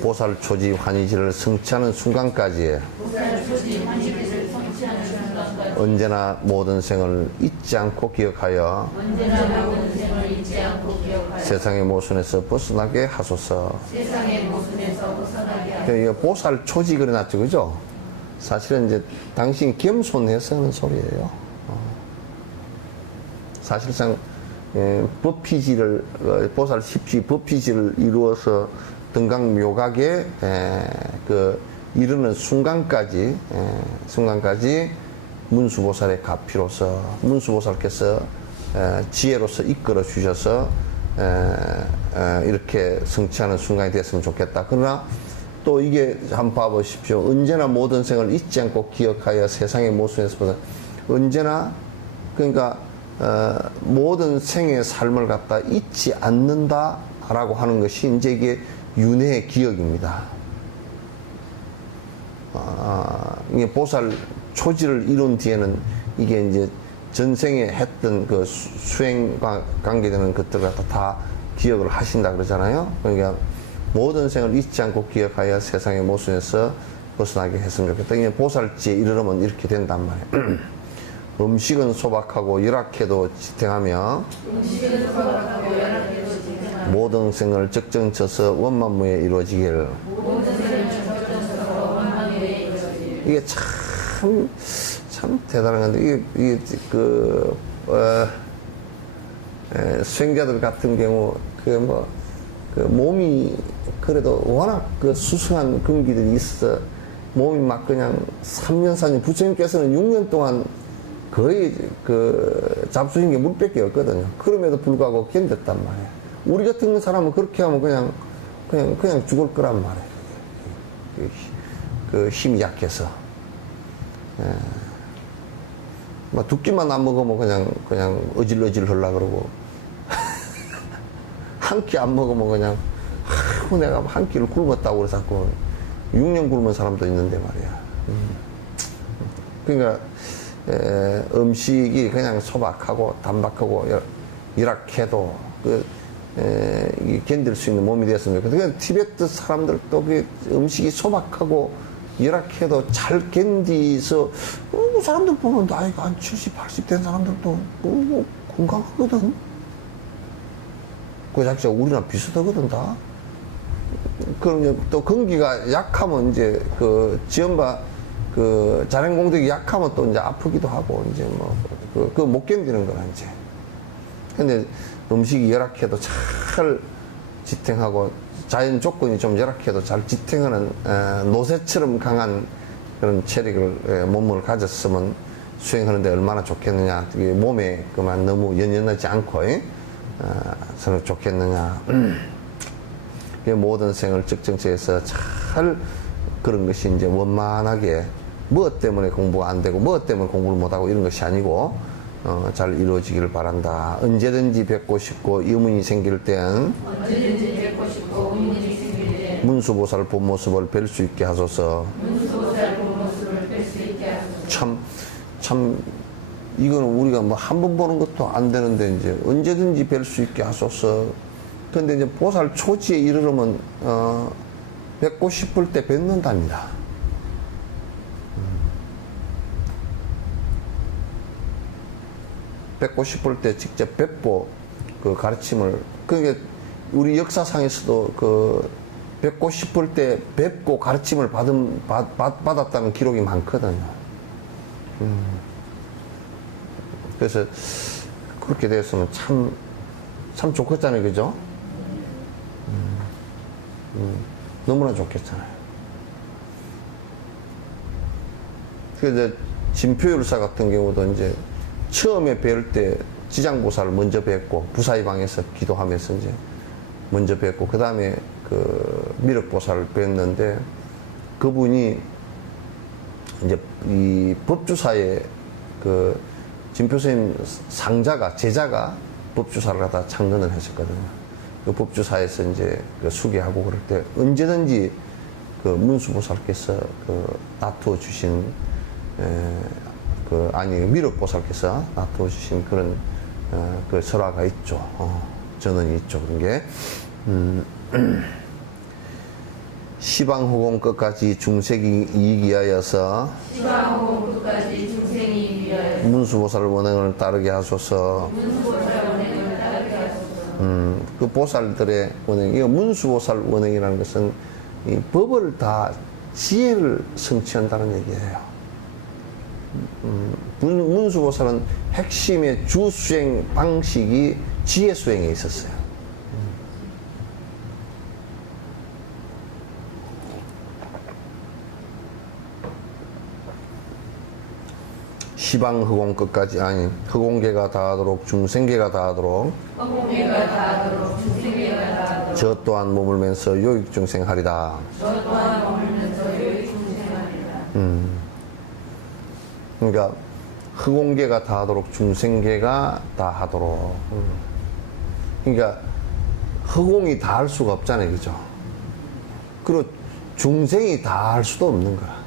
보살초지 환희지를 성취하는 순간까지 언제나 모든 생을 잊지 않고 기억하여 세상의 모순에서 벗어나게 하소서. 이게 보살초지 그래놨죠, 그죠? 사실은 이제 당신이 겸손해서 하는 소리예요. 사실상 법피지를 보살 10지 법피지를 이루어서 등강묘각에 이르는 순간까지 문수보살의 가피로서 문수보살께서 지혜로서 이끌어 주셔서 이렇게 성취하는 순간이 됐으면 좋겠다. 그러나 또 이게 한번 봐보십시오. 언제나 모든 생을 잊지 않고 기억하여 세상의 모순에서 언제나 그러니까 모든 생의 삶을 갖다 잊지 않는다라고 하는 것이 이제 이게 윤회의 기억입니다. 이게 보살 초지를 이룬 뒤에는 이게 이제 전생에 했던 그 수행과 관계되는 것들 갖다 다 기억을 하신다 그러잖아요. 그러니까 모든 생을 잊지 않고 기억하여 세상의 모순에서 벗어나게 했으면 좋겠다. 이게 보살지에 이르려면 이렇게 된단 말이에요. 음식은 소박하고 열악해도 지탱하며 모든 생을 적정쳐서 원만무에 이루어지기를. 이게 참 대단한 건데 이게 수행자들 같은 경우 그 몸이 그래도 워낙 그 수승한 근기들이 있어 몸이 막 그냥 3년 4년 부처님께서는 6년 동안 거의 그 잡수신 게 물밖에 없거든요. 그럼에도 불구하고 견뎠단 말이에요. 우리 같은 사람은 그렇게 하면 그냥 죽을 거란 말이에요. 그 힘이 약해서. 뭐 두 끼만 안 먹으면 그냥 어질어질 하려고 그러고 한 끼 안 먹으면 그냥 내가 한 끼를 굶었다고 그래서 자꾸 6년 굶은 사람도 있는데 말이야. 그러니까 음식이 그냥 소박하고 단박하고 열악해도 견딜 수 있는 몸이 되었으면 좋겠다. 티베트 사람들도 음식이 소박하고 열악해도 잘 견디서 사람들 보면 나이가 한 70, 80 된 사람들도 건강하거든. 그 자체가 우리랑 비슷하거든 다. 그럼 또 건기가 약하면 이제 그 지연바 그 자연공덕이 약하면 또 이제 아프기도 하고 이제 뭐 그 못 견디는 거라 이제. 근데 음식이 열악해도 잘 지탱하고 자연 조건이 좀 열악해도 잘 지탱하는 노새처럼 강한 그런 체력을 몸을 가졌으면 수행하는데 얼마나 좋겠느냐. 몸에 그만 너무 연연하지 않고 서로 좋겠느냐. 모든 생을 적정체에서 잘 그런 것이 이제 원만하게 무엇 때문에 공부가 안 되고 무엇 때문에 공부를 못하고 이런 것이 아니고 잘 이루어지기를 바란다. 언제든지 뵙고 싶고 의문이 생길 땐 문수보살 본 모습을 뵐 수 있게 하소서. 참 이거는 우리가 뭐 한 번 보는 것도 안 되는데 이제 언제든지 뵐 수 있게 하소서. 근데 이제 보살 초지에 이르려면 뵙고 싶을 때 뵙는답니다. 뵙고 싶을 때 직접 뵙고 그 가르침을, 그러니까 우리 역사상에서도 그 뵙고 싶을 때 뵙고 가르침을 받았다는 기록이 많거든요. 그래서 그렇게 됐으면 참 좋겠잖아요, 그죠? 너무나 좋겠잖아요. 그래서 진표율사 같은 경우도 이제 처음에 뵐 때 지장보살을 먼저 뵙고 부사의방에서 기도하면서 이제 먼저 뵙고 그 다음에 그 미륵보살을 뵀는데 그분이 이제 이 법주사에 그 진표스님 상자가 제자가 법주사를 갖다 창건을 했었거든요. 그 법주사에서 이제 그 수기하고 그럴 때 언제든지 그 문수보살께서 그 놔두어 주신 미륵보살께서 놔두어 주신 그런 그 설화가 있죠. 전언이 있죠. 그런 게. 시방후공 끝까지 중생이 이기하여서 시방후공 끝까지 중생이 위하여 문수보살 원행을 따르게 하소서. 문수보살 원행을 따르게 하소서. 그 보살들의 원행, 이거 문수보살 원행이라는 것은 이 법을 다 지혜를 성취한다는 얘기예요. 문수보살은 핵심의 주수행 방식이 지혜 수행에 있었어요. 시방후공 끝까지, 아니, 흑공계가 다하도록 중생계가 다하도록 흑공계가 다하도록 중생계가 다하도록 저 또한 머물면서 요익중생하리다. 저 또한 머물면서 요익중생하리다. 그러니까 흑공계가 다하도록 중생계가 다하도록. 그러니까 흑공이 다할 수가 없잖아요, 그죠? 그리고 중생이 다할 수도 없는 거야.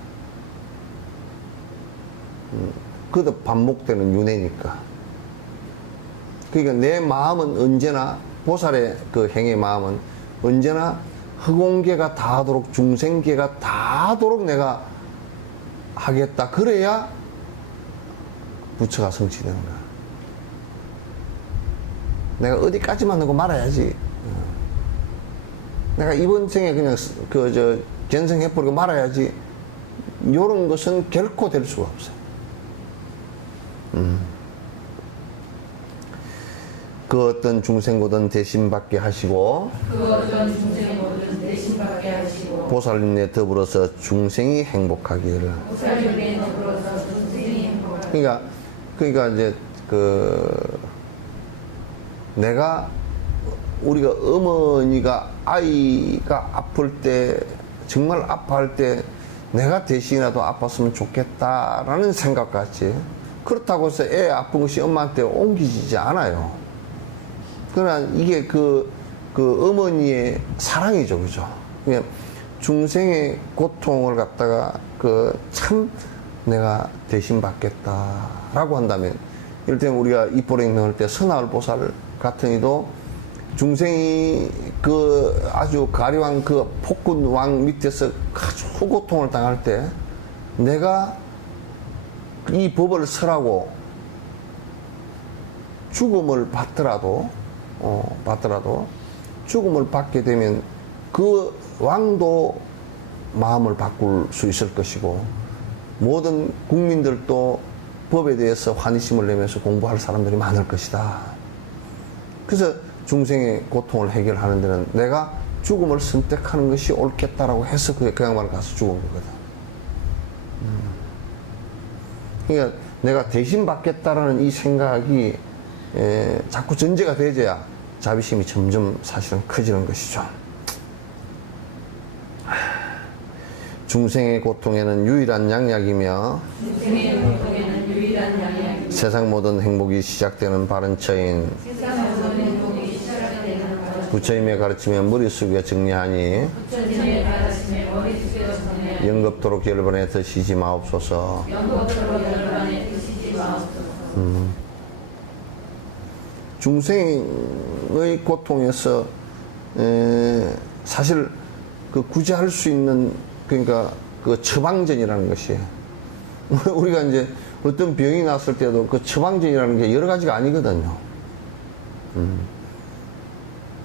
그것도 반복되는 윤회니까. 그러니까 내 마음은 언제나, 보살의 그 행의 마음은 언제나 흑공계가 다하도록 중생계가 다하도록 내가 하겠다. 그래야 부처가 성취되는 거야. 내가 어디까지만 하고 말아야지. 내가 이번 생에 그냥 견성해버리고 말아야지. 요런 것은 결코 될 수가 없어요. 그 어떤 중생고든 대신받게 하시고 그 어떤 중생고든 대신받게 하시고 보살님네 더불어서 중생이 행복하기를. 보살님에 더불어서 중생이 행복하기를. 그러니까 이제 내가 우리가 어머니가 아이가 아플 때 정말 아파할 때 내가 대신이라도 아팠으면 좋겠다라는 생각 같지. 그렇다고 해서 애 아픈 것이 엄마한테 옮기지 않아요. 그러나 이게 그 어머니의 사랑이죠, 그죠? 그냥 중생의 고통을 갖다가 참 내가 대신 받겠다라고 한다면, 이럴 때는 우리가 입보랭명 할 때 선하을 보살 같은 이도 중생이 아주 가려운 폭군 왕 밑에서 아주 고통을 당할 때 내가 이 법을 설하고 죽음을 받더라도 죽음을 받게 되면 그 왕도 마음을 바꿀 수 있을 것이고 모든 국민들도 법에 대해서 환희심을 내면서 공부할 사람들이 많을 것이다. 그래서 중생의 고통을 해결하는 데는 내가 죽음을 선택하는 것이 옳겠다라고 해서 그 양반을 가서 죽은 거거든. 그러니까 내가 대신 받겠다라는 이 생각이 자꾸 전제가 되져야 자비심이 점점 사실은 커지는 것이죠. 중생의 고통에는 유일한 양약이며 중생의 고통에는 유일한 양약이며 세상 모든 행복이 시작되는 바른 처인 세상 모든 행복이 시작되는 바른 부처님의 가르침에 머리 숙여 정리하니 부처님의 가르침에 머리 숙여 정리하니 영겁도록 열반에 드시지 마옵소서. 영겁도록 열반에 드시지 마옵소서. 중생의 고통에서 사실 구제할 수 있는, 그러니까 처방전이라는 것이 우리가 이제 어떤 병이 났을 때도 처방전이라는 게 여러 가지가 아니거든요.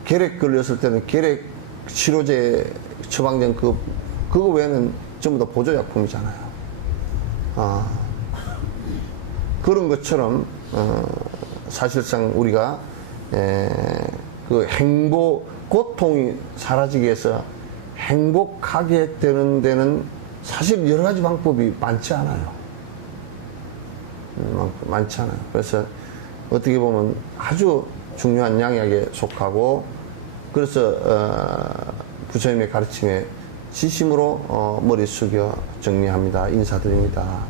결핵 걸렸을 때는 결핵 치료제 처방전 그거 외에는 전부 다 보조약품이잖아요. 그런 것처럼 사실상 우리가 고통이 사라지기 위해서 행복하게 되는 데는 사실 여러 가지 방법이 많지 않아요. 많지 않아요. 그래서 어떻게 보면 아주 중요한 양약에 속하고, 그래서 부처님의 가르침에 진심으로 머리 숙여 정리합니다. 인사드립니다.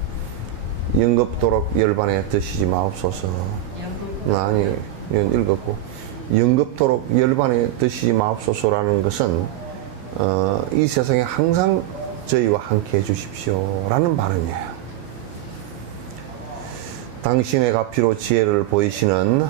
영겁도록 열반에 드시지 마옵소서. 아니, 이건 읽었고, 영겁도록 열반에 드시지 마옵소서라는 것은 이 세상에 항상 저희와 함께 해주십시오 라는 발언이에요. 당신의 가피로 지혜를 보이시는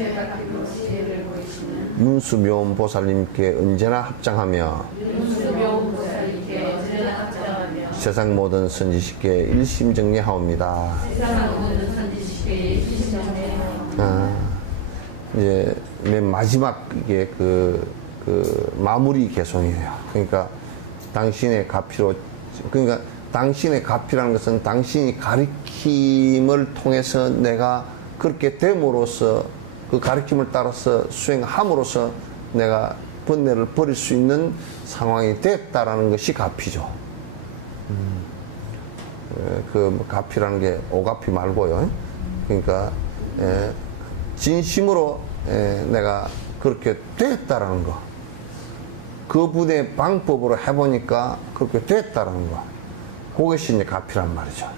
지혜 닦이고 지혜를 보이시는 문수묘음보살님께 언제나 합장하며 문수묘보살님께 언제나 합장하며 세상 모든 선지식께 일심정리하옵니다. 세상 모든 선지식에 일심정리하옵니다. 이제 맨 마지막 이게 그 마무리 개송이에요. 그러니까 당신의 가피로, 그러니까 당신의 가피라는 것은 당신이 가르침을 통해서 내가 그렇게 됨으로써 그 가르침을 따라서 수행함으로써 내가 번뇌를 버릴 수 있는 상황이 됐다라는 것이 가피죠. 그 가피라는 게 오가피 말고요. 그러니까 진심으로 내가 그렇게 됐다라는 거. 그분의 방법으로 해보니까 그렇게 됐다라는 거. 그것이 이제 가피란 말이죠.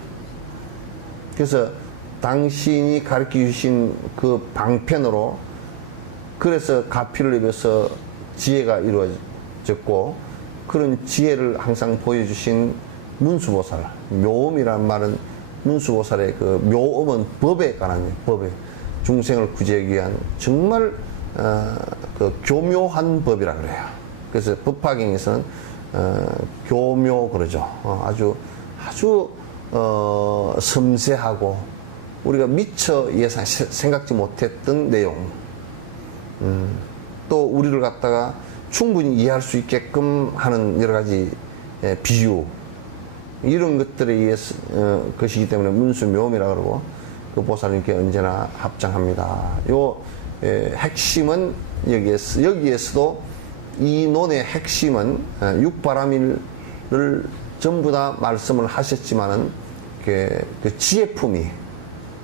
그래서 당신이 가르쳐 주신 그 방편으로 그래서 가피를 입어서 지혜가 이루어졌고 그런 지혜를 항상 보여주신 문수보살, 묘음이란 말은 문수보살의 그 묘음은 법에 관한 법에 중생을 구제하기 위한 정말 그 교묘한 법이라 그래요. 그래서 법화경에서는 교묘 그러죠. 아주 섬세하고 우리가 미처 생각지 못했던 내용. 또 우리를 갖다가 충분히 이해할 수 있게끔 하는 여러 가지 비유 이런 것들에 의해서 것이기 때문에 문수묘음이라 그러고 그 보살님께 언제나 합장합니다. 요 핵심은 여기에서도 이 논의 핵심은 육바라밀을 전부 다 말씀을 하셨지만은 그 지혜품이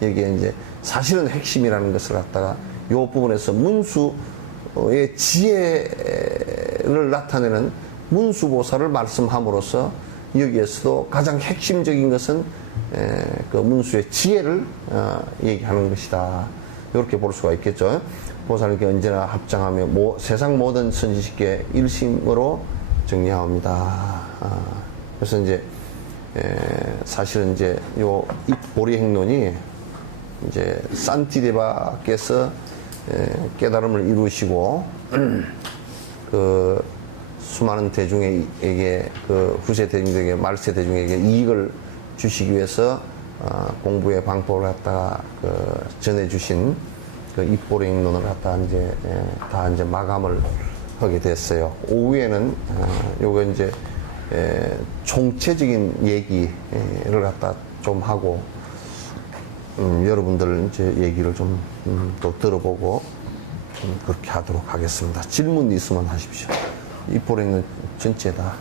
여기에 이제 사실은 핵심이라는 것을 갖다가 요 부분에서 문수의 지혜를 나타내는 문수보살을 말씀함으로써 여기에서도 가장 핵심적인 것은 그 문수의 지혜를 얘기하는 것이다. 이렇게 볼 수가 있겠죠. 보살님께 언제나 합장하며 세상 모든 선지식께 일심으로 정리하옵니다. 그래서 이제 사실은 이제 요 입보리 행론이 이제 산티데바께서 깨달음을 이루시고 그 수많은 대중에게 그 후세 대중에게 말세 대중에게 이익을 주시기 위해서 공부의 방법을 갖다가 그 전해주신 그 입보리 행론을 갖다가 이제 다 이제 마감을 하게 됐어요. 오후에는 요거 이제 총체적인 얘기를 갖다 좀 하고 여러분들 이제 얘기를 좀 또 들어보고 그렇게 하도록 하겠습니다. 질문 있으면 하십시오. 입보리 행론 전체 다